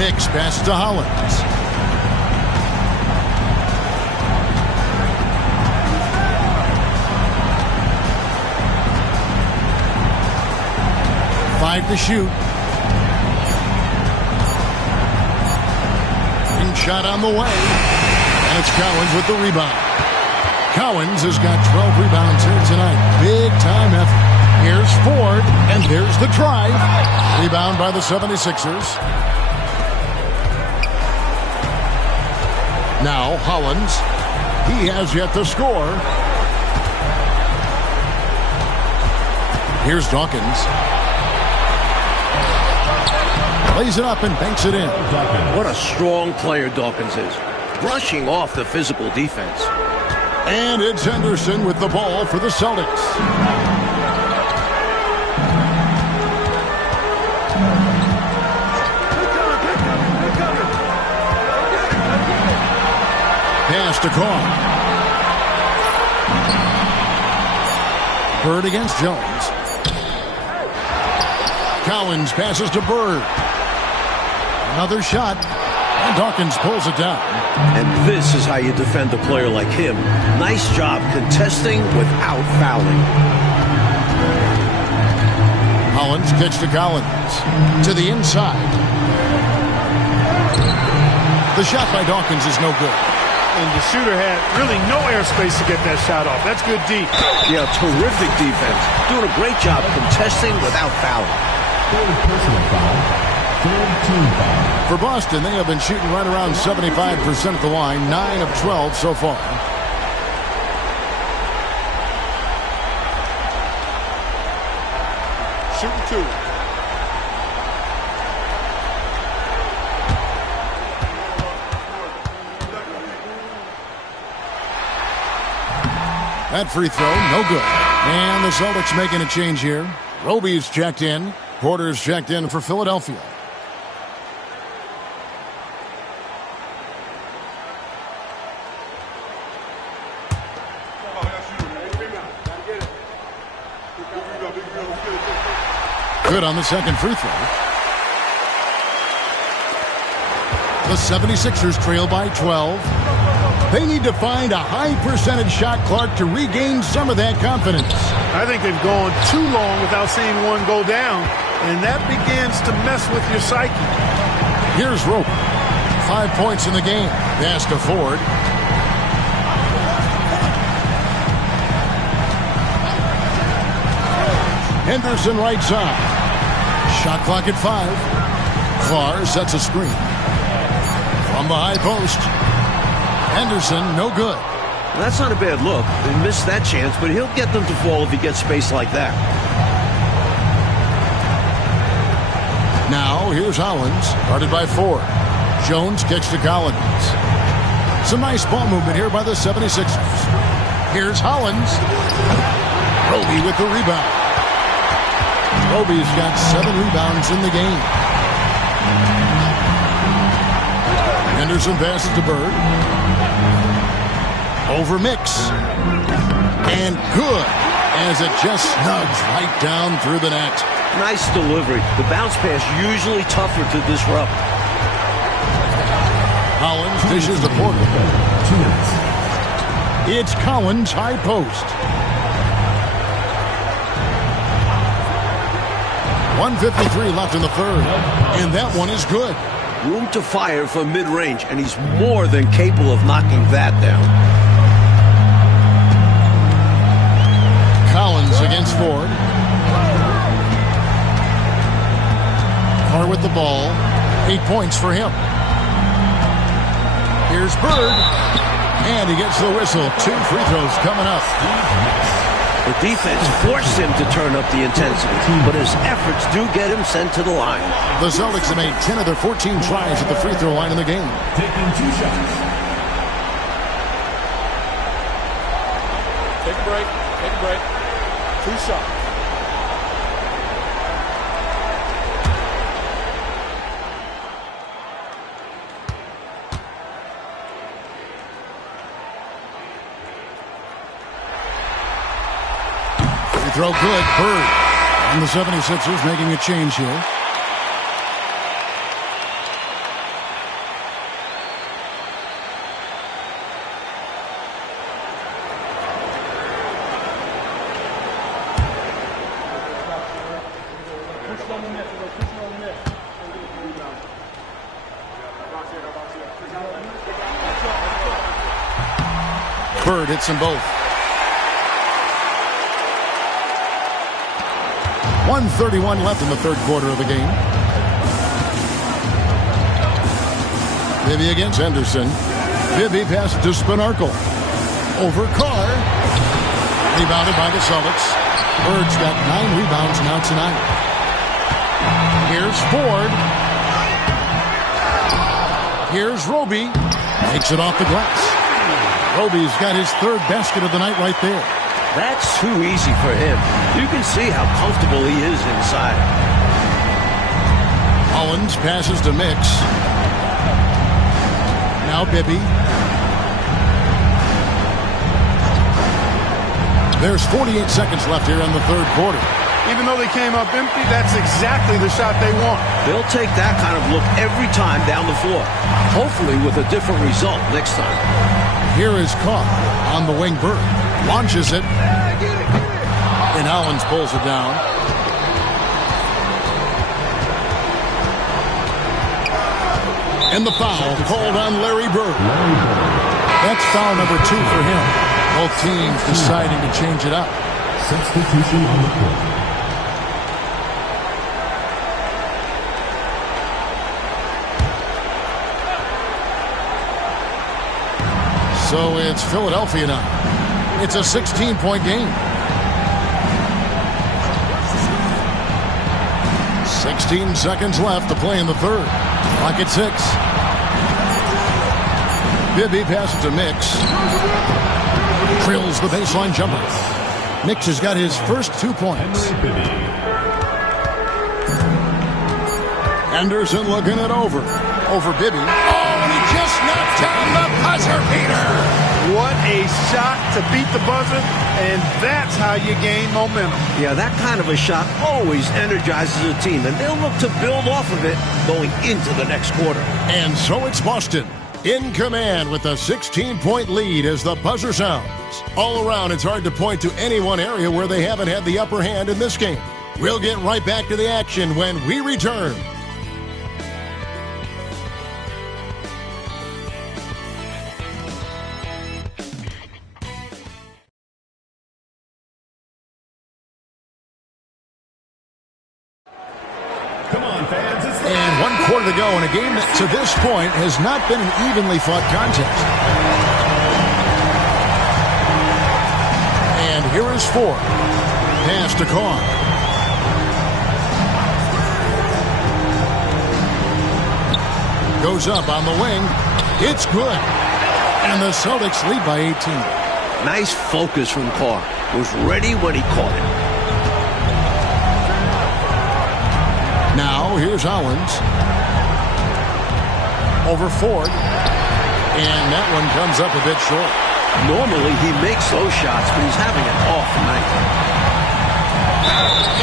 Mix pass to Hollins. Five to shoot. Shot on the way, and it's Cowens with the rebound. Cowens has got 12 rebounds here tonight. Big time effort. Here's Ford, and there's the drive. Rebound by the 76ers. Now Hollins. He has yet to score. Here's Dawkins. Lays it up and banks it in. What a strong player Dawkins is. Brushing off the physical defense. And it's Henderson with the ball for the Celtics. Pass to Carr. Bird against Jones. Cowens passes to Bird. Another shot, and Dawkins pulls it down. And this is how you defend a player like him. Nice job contesting without fouling. Hollins kicks to Collins. To the inside. The shot by Dawkins is no good. And the shooter had really no airspace to get that shot off. That's good deep. Yeah, terrific defense. Doing a great job contesting without fouling. Personal foul. For Boston, they have been shooting right around 75% at the line, 9 of 12 so far. Shooting 2. That free throw, no good. And the Celtics making a change here. Roby's checked in. Porter's checked in for Philadelphia. Good on the second free throw. The 76ers trail by 12. They need to find a high percentage shot, Clark, to regain some of that confidence. I think they've gone too long without seeing one go down, and that begins to mess with your psyche. Here's Rope. 5 points in the game. Pass to Ford. Henderson right side. Shot clock at 5. Clark sets a screen. From the high post. Henderson, no good. That's not a bad look. They missed that chance, but he'll get them to fall if he gets space like that. Now, here's Hollins, guarded by Ford. Jones kicks to Collins. Some nice ball movement here by the 76ers. Here's Hollins. Roby with the rebound. Roby's got 7 rebounds in the game. Henderson passes to Bird. Over Mix. And good, as it just snugs right down through the net. Nice delivery. The bounce pass usually tougher to disrupt. Collins dishes to Porter. It's Collins' high post. 1:53 left in the third, and that one is good. Room to fire from mid-range, and he's more than capable of knocking that down. Collins against Ford. Carr with the ball. 8 points for him. Here's Bird. And he gets the whistle. 2 free throws coming up. The defense forced him to turn up the intensity, but his efforts do get him sent to the line. The Celtics have made 10 of their 14 tries at the free throw line in the game. Taking 2 shots. Take a break. Take a break. 2 shots. Throw good. Bird. And the 76ers making a change here. Bird hits them both. 1:31 left in the third quarter of the game. Bibby against Henderson. Bibby passes to Spinarkle. Over Carr. Rebounded by the Celtics. Bird's got 9 rebounds now tonight. Here's Ford. Here's Roby. Takes it off the glass. Roby's got his third basket of the night right there. That's too easy for him. You can see how comfortable he is inside. Hollins passes to Mix. Now Bibby. There's 48 seconds left here in the third quarter. Even though they came up empty, that's exactly the shot they want. They'll take that kind of look every time down the floor. Hopefully with a different result next time. Here is Carr on the wing. Bird launches it. And Hollins pulls it down. And the foul called on Larry Bird. That's foul number 2 for him. Both teams deciding to change it up. Substitution on the court. So it's Philadelphia now. It's a 16-point game. 16 seconds left to play in the third. Clock at 6. Bibby passes to Mix. Drills the baseline jumper. Mix has got his first 2 points. Anderson looking it over. Over Bibby. Oh, and he just knocked down the buzzer beater. What a shot to beat the buzzer, and that's how you gain momentum. Yeah, that kind of a shot always energizes a team, and they'll look to build off of it going into the next quarter. And so it's Boston in command with a 16-point lead as the buzzer sounds. All around, it's hard to point to any one area where they haven't had the upper hand in this game. We'll get right back to the action when we return. And 1 quarter to go in a game that to this point has not been an evenly fought contest. And here is Ford. Pass to Carr. Goes up on the wing. It's good. And the Celtics lead by 18. Nice focus from Carr. Was ready when he caught it. Now, here's Hollins. Over Ford. And that one comes up a bit short. Normally, he makes those shots, but he's having an off night.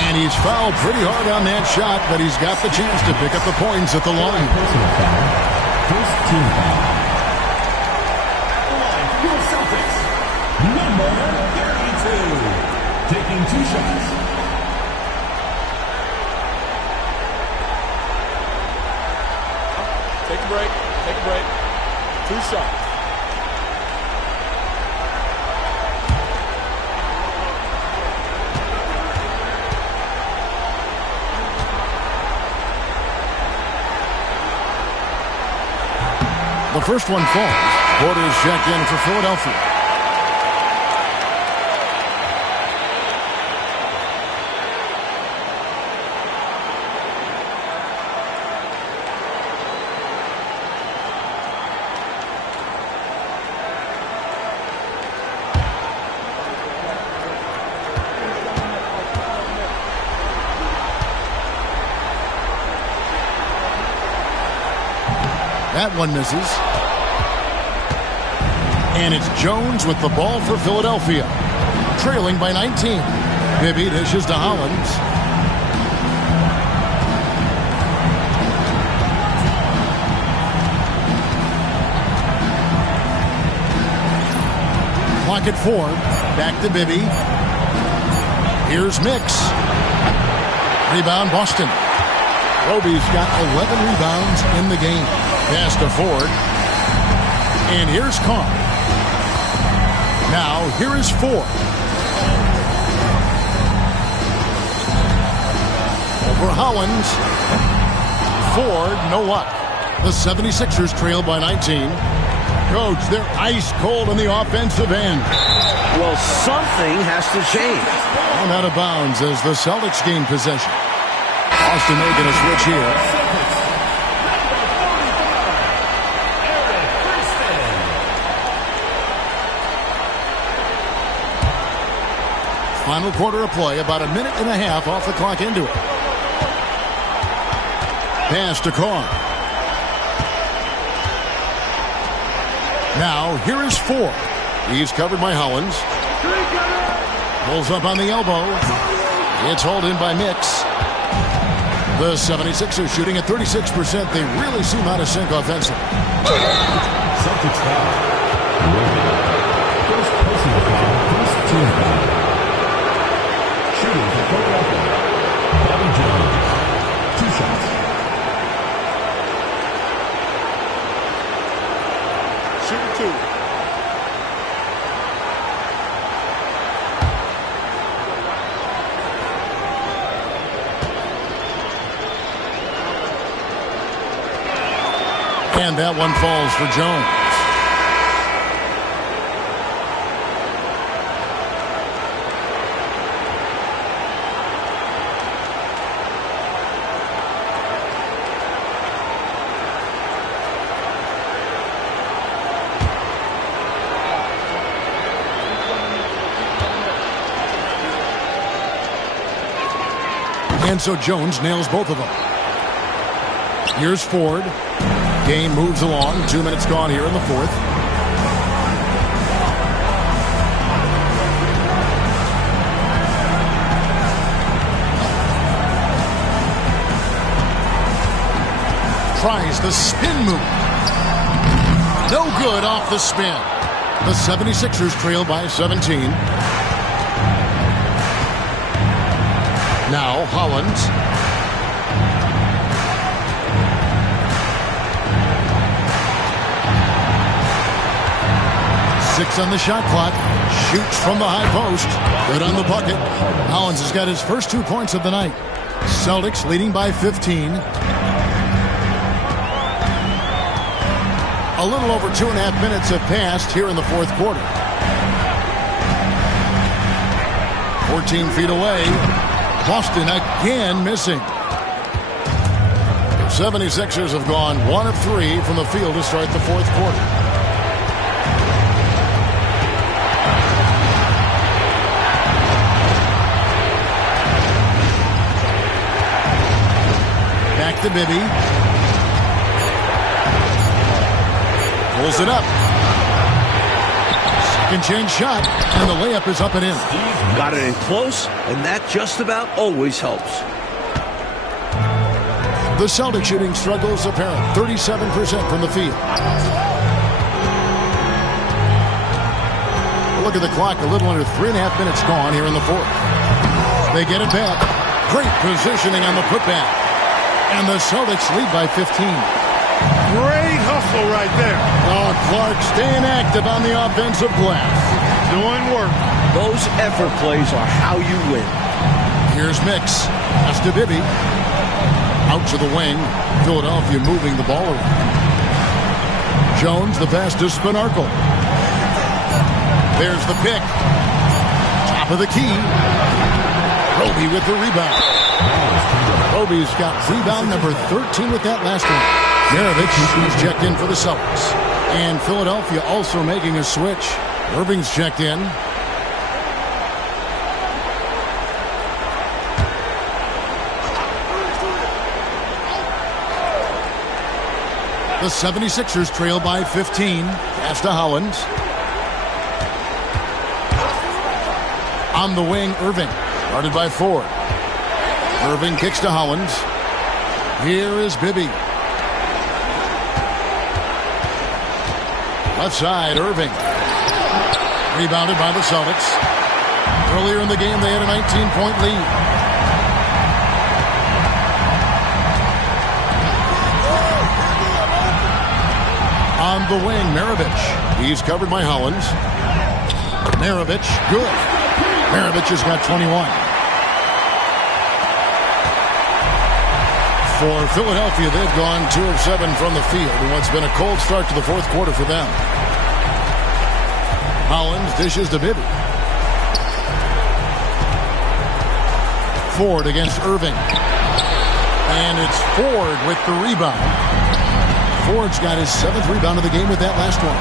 And he's fouled pretty hard on that shot, but he's got the chance to pick up the points at the line. Personal foul. First team foul. At the line for the Celtics, number 32. Taking 2 shots. Take a break. Take a break. 2 shots. The first one falls. Porter's checked in for Philadelphia. That one misses. And it's Jones with the ball for Philadelphia. Trailing by 19. Bibby dishes to Hollins. Clock at 4. Back to Bibby. Here's Mix. Rebound Boston. Roby's got 11 rebounds in the game. Pass to Ford. And here's Carr. Now, here is Ford. Over Hollins. Ford, no luck. The 76ers trail by 19. Coach, they're ice cold in the offensive end. Well, something has to change. And out of bounds as the Celtics gain possession. Boston making a switch here. Final quarter of play, about a minute and a half off the clock into it. Pass to Carr. Now, here is Ford. He's covered by Hollins. Pulls up on the elbow. It's hauled in by Mix. The 76ers shooting at 36%. They really seem out of sync offensively. Celtics foul. First personal foul, first team foul. Shooting for Philadelphia. Bobby Jones. 2 shots. Shooting 2. And that one falls for Jones. And so Jones nails both of them. Here's Ford. Game moves along. 2 minutes gone here in the fourth. Tries the spin move. No good off the spin. The 76ers trail by 17. Now Hollins. Six on the shot clock. Shoots from the high post. Good on the bucket. Hollins has got his first 2 points of the night. Celtics leading by 15. A little over 2.5 minutes have passed here in the fourth quarter. 14 feet away. Boston again missing. The 76ers have gone 1 of 3 from the field to start the fourth quarter. Back to Bibby. Pulls it up. Second chance shot, and the layup is up and in. Got it in close, and that just about always helps. The Celtics shooting struggles apparent. 37% from the field. Look at the clock. A little under 3.5 minutes gone here in the fourth. They get it back. Great positioning on the putback. And the Celtics lead by 15. Great hustle right there. Oh, Clark staying active on the offensive glass. Doing work. Those effort plays are how you win. Here's Mix. Pass to Bibby. Out to the wing. Philadelphia moving the ball around. Jones, the pass to Spinarkle. There's the pick. Top of the key. Roby with the rebound. Roby's got rebound number 13 with that last one. Maravich is checked in for the Celtics. And Philadelphia also making a switch. Irving's checked in. The 76ers trail by 15. Pass to Hollins. On the wing, Irving. Guarded by Ford. Irving kicks to Hollins. Here is Bibby. Left side, Irving. Rebounded by the Celtics. Earlier in the game, they had a 19-point lead. On the wing, Maravich. He's covered by Hollins. Maravich, good. Maravich has got 21. For Philadelphia, they've gone 2 of 7 from the field in what's been a cold start to the fourth quarter for them. Hollins dishes to Bibby. Ford against Irving. And it's Ford with the rebound. Ford's got his 7th rebound of the game with that last one.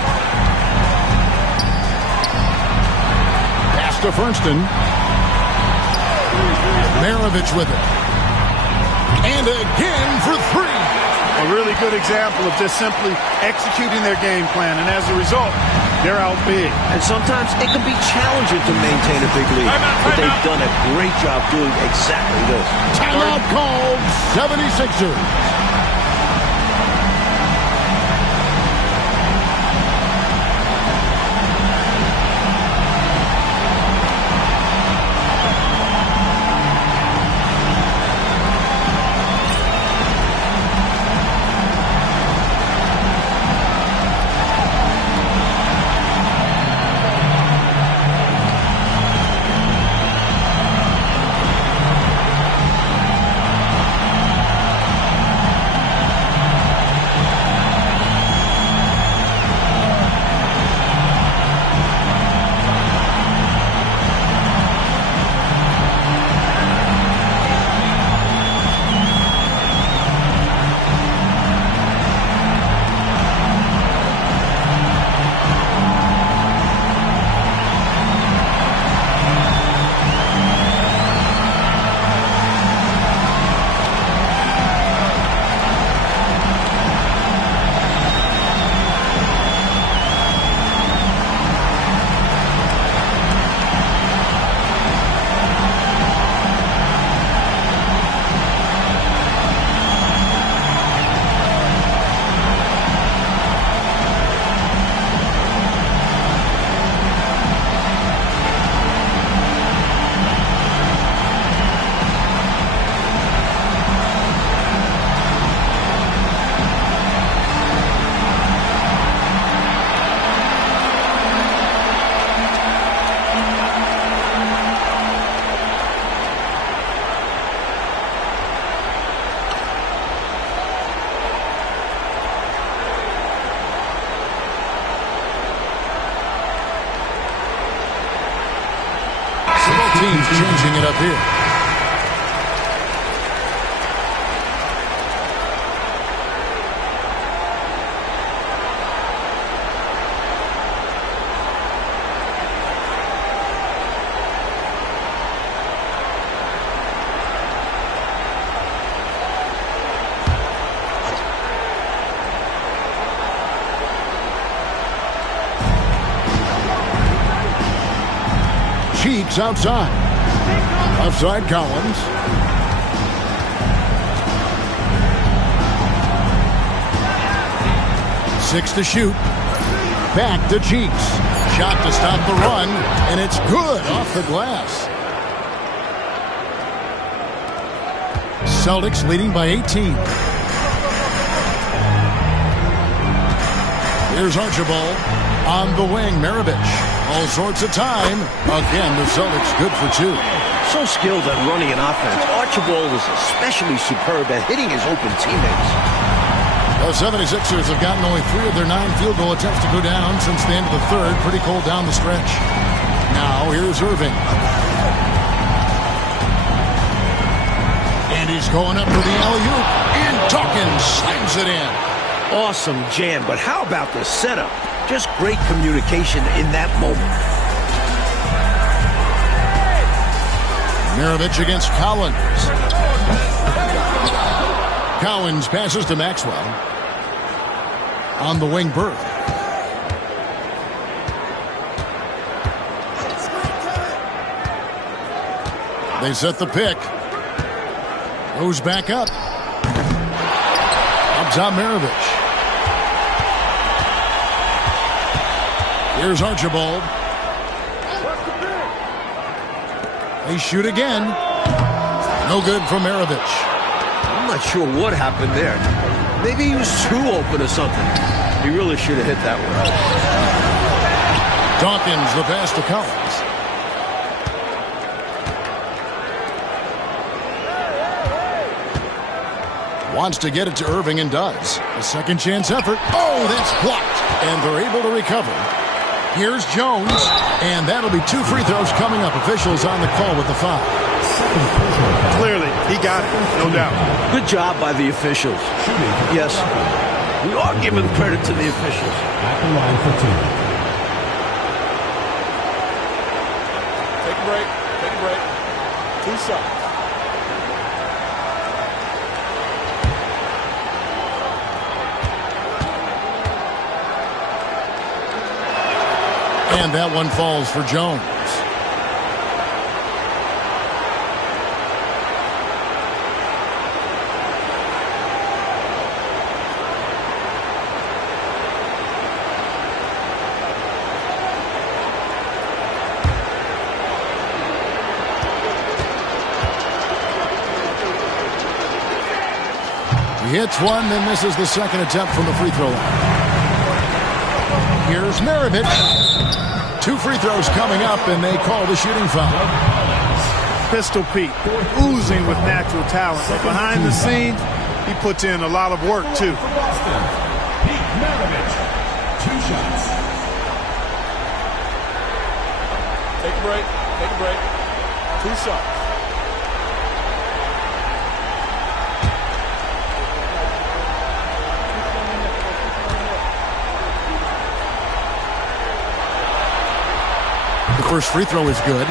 Pass to Fernston. Maravich with it. And again for 3. A really good example of just simply executing their game plan. And as a result, they're out big. And sometimes it can be challenging to maintain a big lead. But they've done a great job doing exactly this. Timeout called, 76ers. Teams changing it up here. Cheeks outside. Outside Collins. Six to shoot. Back to Cheeks. Shot to stop the run, and it's good off the glass. Celtics leading by 18. Here's Archibald on the wing. Maravich. All sorts of time. Again, the Celtics good for 2. So skilled at running an offense. Archibald is especially superb at hitting his open teammates. The 76ers have gotten only 3 of their 9 field goal attempts to go down since the end of the third. Pretty cold down the stretch. Now here's Irving. And he's going up for the alley-oop. And Dawkins slams it in. Awesome jam, but how about the setup? Just great communication in that moment. Maravich against Collins. Collins passes to Maxwell. On the wing, Bird. They set the pick. Goes back up. Up top, Maravich. Here's Archibald. They shoot again. No good from Maravich. I'm not sure what happened there. Maybe he was too open or something. He really should have hit that one. Dawkins, the pass to Collins. Wants to get it to Irving and does. A second chance effort. Oh, that's blocked. And they're able to recover. Here's Jones. And that'll be 2 free throws coming up. Officials on the call with the foul. Clearly, he got it, no doubt. Good job by the officials. Yes, we are giving credit to the officials. At the line for 2. Take a break. Take a break. 2 shots. And that one falls for Jones. He hits one, then misses the second attempt from the free throw line. Here's Maravich. 2 free throws coming up, and they call the shooting foul. Pistol Pete, oozing with natural talent. But behind the scenes, he puts in a lot of work, too. For Boston, Pete Maravich. 2 shots. Take a break. Take a break. 2 shots. The first free throw is good.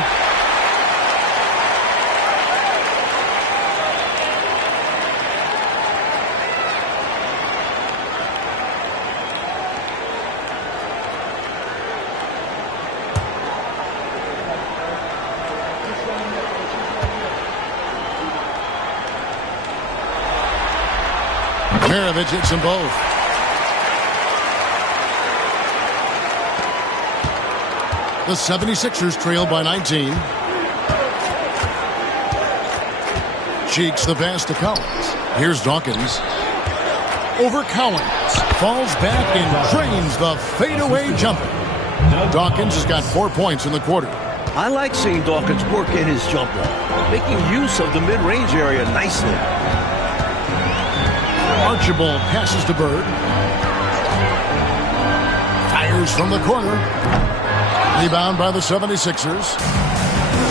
Maravich hits them both. The 76ers trail by 19. Cheeks the pass to Collins. Here's Dawkins. Over Collins. Falls back and drains the fadeaway jumper. Dawkins has got 4 points in the quarter. I like seeing Dawkins work in his jumper, making use of the mid-range area nicely. Archibald passes to Bird. Fires from the corner. Rebound by the 76ers.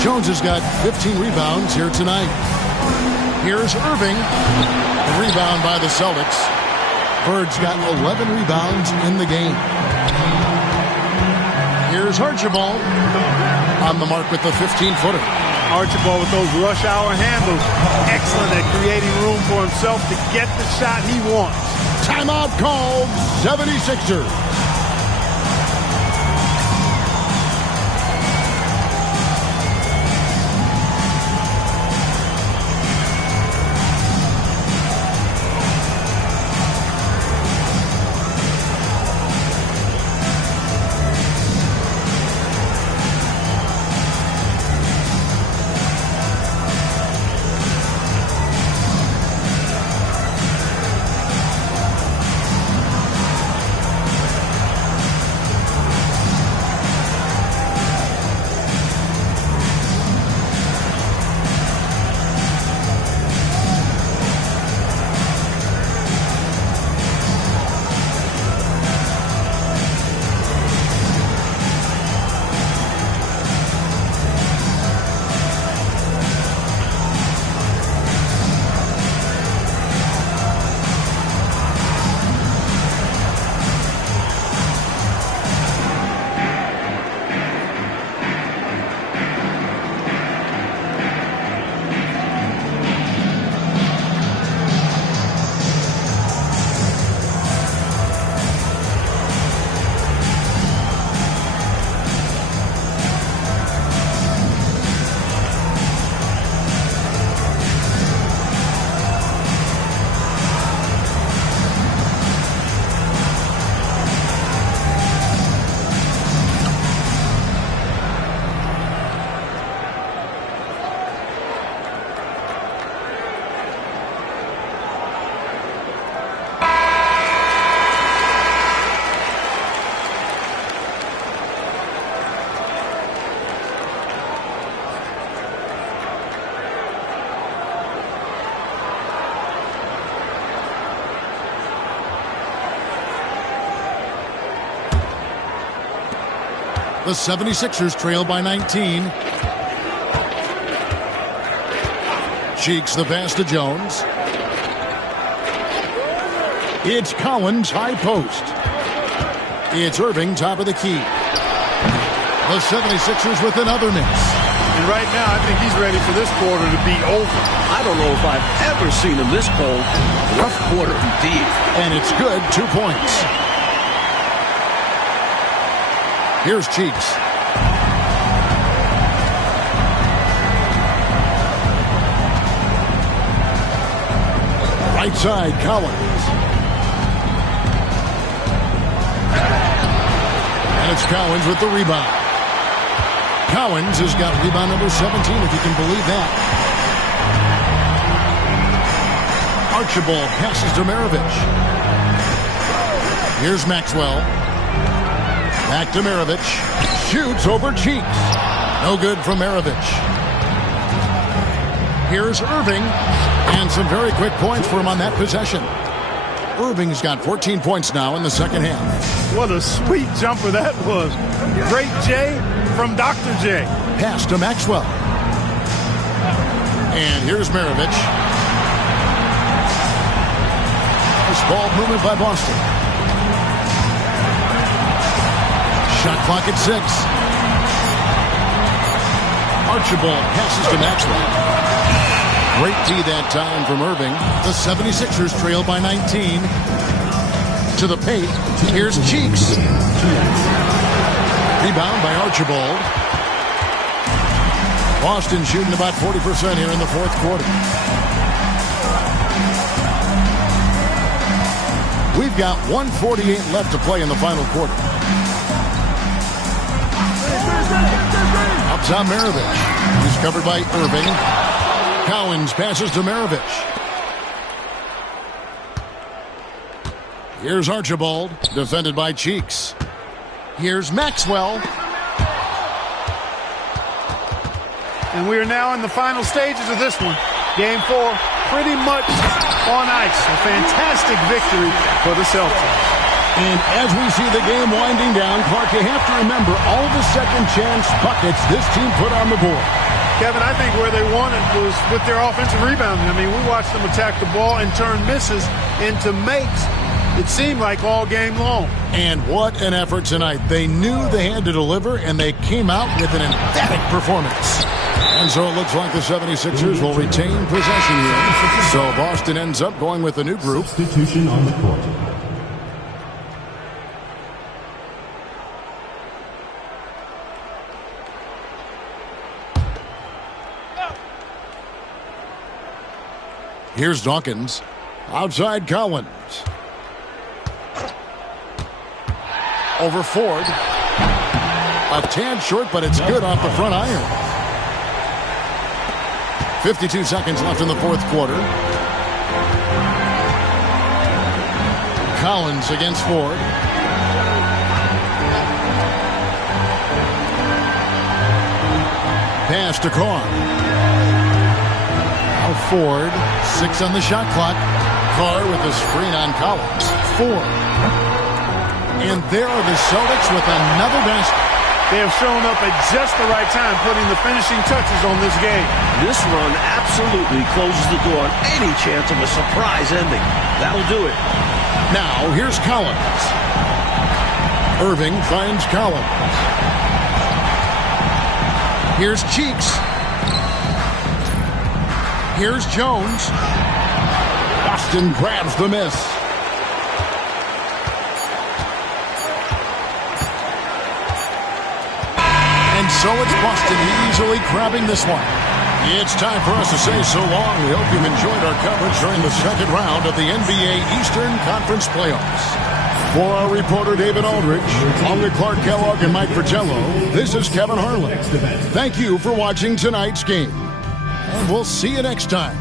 Jones has got 15 rebounds here tonight. Here's Irving. A rebound by the Celtics. Bird's got 11 rebounds in the game. Here's Archibald on the mark with the 15-footer. Archibald with those rush hour handles. Excellent at creating room for himself to get the shot he wants. Timeout called. 76ers. The 76ers trail by 19. Cheeks the pass to Jones. It's Collins, high post. It's Irving, top of the key. The 76ers with another miss. And right now, I think he's ready for this quarter to be over. I don't know if I've ever seen him this cold. Rough quarter indeed. And it's good, 2 points. Here's Cheeks. Right side, Collins. And it's Collins with the rebound. Collins has got rebound number 17, if you can believe that. Archibald passes to Maravich. Here's Maxwell. Back to Maravich. Shoots over Cheeks. No good from Maravich. Here's Irving. And some very quick points for him on that possession. Irving's got 14 points now in the second half. What a sweet jumper that was. Great J from Dr. J. Pass to Maxwell. And here's Maravich. Nice ball movement by Boston. Shot clock at 6. Archibald passes to Maxwell. Great D that time from Irving. The 76ers trail by 19. To the paint. Here's Cheeks. Rebound by Archibald. Boston shooting about 40% here in the fourth quarter. We've got 1:48 left to play in the final quarter. Up top, Maravich. He's covered by Irving. Collins passes to Maravich. Here's Archibald, defended by Cheeks. Here's Maxwell. And we are now in the final stages of this one. Game 4, pretty much on ice. A fantastic victory for the Celtics. And as we see the game winding down, Clark, you have to remember all the second chance buckets this team put on the board. Kevin, I think where they won it was with their offensive rebounding. I mean, we watched them attack the ball and turn misses into makes. It seemed like all game long. And what an effort tonight. They knew they had to deliver, and they came out with an emphatic performance. And so it looks like the 76ers will retain possession here. So Boston ends up going with a new group. Substitution on the court. Here's Dawkins. Outside Collins. Over Ford. A tad short, but it's good off the front iron. 52 seconds left in the fourth quarter. Collins against Ford. Pass to Carr. Ford, 6 on the shot clock. Carr with the screen on Collins. 4. And there are the Celtics with another basket. They have shown up at just the right time, putting the finishing touches on this game. This run absolutely closes the door on any chance of a surprise ending. That'll do it. Now, here's Collins. Irving finds Collins. Here's Cheeks. Here's Jones. Boston grabs the miss. And so it's Boston easily grabbing this one. It's time for us to say so long. We hope you've enjoyed our coverage during the second round of the NBA Eastern Conference Playoffs. For our reporter David Aldridge, along with Clark Kellogg and Mike Fratello, this is Kevin Harlan. Thank you for watching tonight's game. And we'll see you next time.